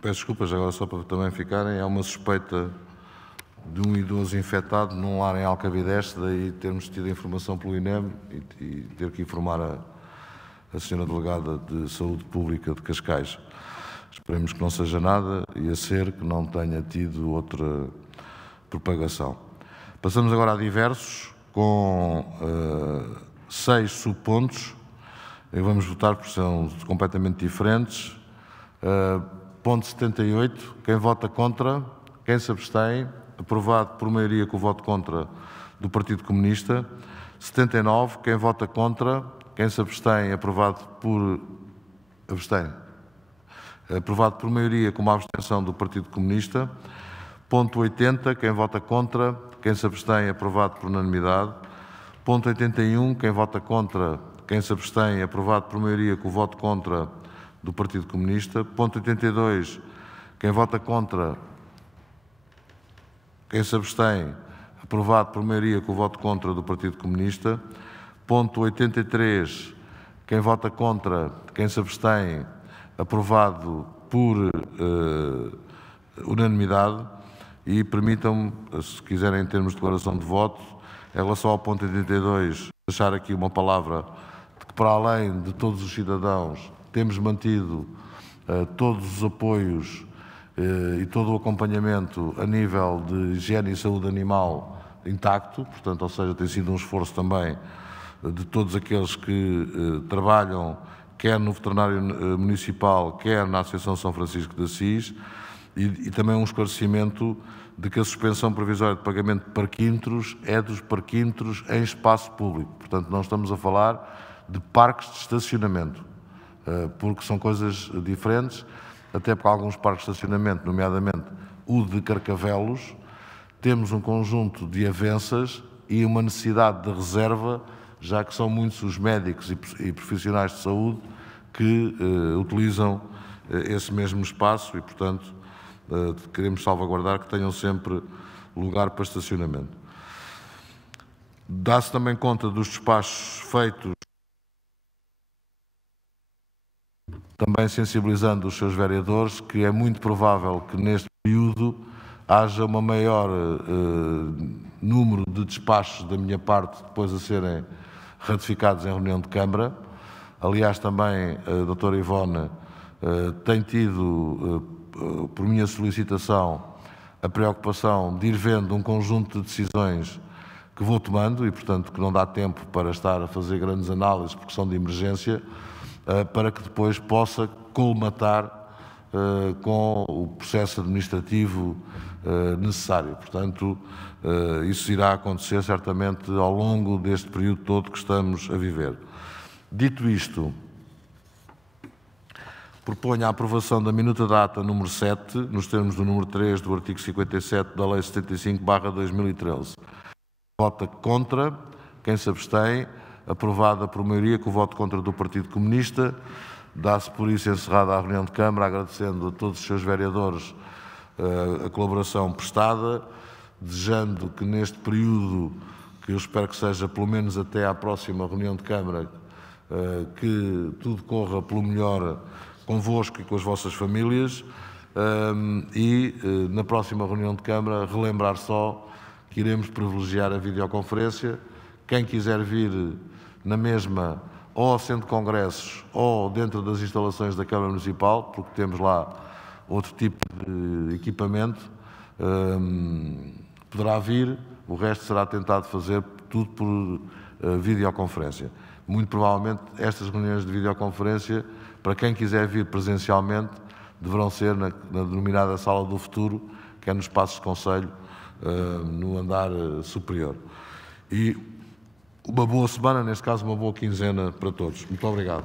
Peço desculpas, agora só para também ficarem, há uma suspeita de um idoso infectado num lar em Alcabideste, daí termos tido a informação pelo INEM e ter que informar a Sra. Delegada de Saúde Pública de Cascais. Esperemos que não seja nada e a ser que não tenha tido outra propagação. Passamos agora a diversos, com 6 subpontos. E vamos votar porque são completamente diferentes. Ponto 78, quem vota contra, quem se abstém, aprovado por maioria com o voto contra do Partido Comunista. 79, quem vota contra, quem se abstém, aprovado por maioria com uma abstenção do Partido Comunista. Ponto 80, quem vota contra, quem se abstém, aprovado por unanimidade. Ponto 81, quem vota contra, quem se abstém, aprovado por maioria com o voto contra do Partido Comunista. Ponto 82, quem vota contra, quem se abstém, aprovado por maioria com o voto contra do Partido Comunista. Ponto 83, quem vota contra, quem se abstém, aprovado por unanimidade. E permitam-me, se quiserem, em termos de declaração de voto, em relação ao ponto 82, deixar aqui uma palavra de que, para além de todos os cidadãos, temos mantido todos os apoios e todo o acompanhamento a nível de higiene e saúde animal intacto, portanto, ou seja, tem sido um esforço também de todos aqueles que trabalham, quer no veterinário municipal, quer na Associação São Francisco de Assis, e também um esclarecimento de que a suspensão provisória de pagamento de parquímetros é dos parquímetros em espaço público. Portanto, não estamos a falar de parques de estacionamento. porque são coisas diferentes, até porque alguns parques de estacionamento, nomeadamente o de Carcavelos, temos um conjunto de avanças e uma necessidade de reserva, já que são muitos os médicos e profissionais de saúde que utilizam esse mesmo espaço e, portanto, queremos salvaguardar que tenham sempre lugar para estacionamento. Dá-se também conta dos despachos feitos, também sensibilizando os seus vereadores, que é muito provável que neste período haja uma maior número de despachos da minha parte depois a serem ratificados em reunião de Câmara. Aliás, também a doutora Ivone tem tido, por minha solicitação, a preocupação de ir vendo um conjunto de decisões que vou tomando e, portanto, que não dá tempo para estar a fazer grandes análises porque são de emergência, para que depois possa colmatar com o processo administrativo necessário. Portanto, isso irá acontecer certamente ao longo deste período todo que estamos a viver. Dito isto, proponho a aprovação da minuta data número 7, nos termos do número 3 do artigo 57 da Lei 75/2013. Vota contra. Quem se abstém? Aprovada por maioria com o voto contra do Partido Comunista. Dá-se por isso encerrada a reunião de Câmara, agradecendo a todos os seus vereadores a colaboração prestada, desejando que neste período, que eu espero que seja pelo menos até à próxima reunião de Câmara, que tudo corra pelo melhor convosco e com as vossas famílias, e na próxima reunião de Câmara relembrar só que iremos privilegiar a videoconferência. Quem quiser vir na mesma, ou ao Centro de Congressos, ou dentro das instalações da Câmara Municipal, porque temos lá outro tipo de equipamento, poderá vir, o resto será tentado fazer tudo por videoconferência. Muito provavelmente estas reuniões de videoconferência, para quem quiser vir presencialmente, deverão ser na denominada Sala do Futuro, que é no Espaço de Conselho, no andar superior. E uma boa semana, neste caso uma boa quinzena para todos. Muito obrigado.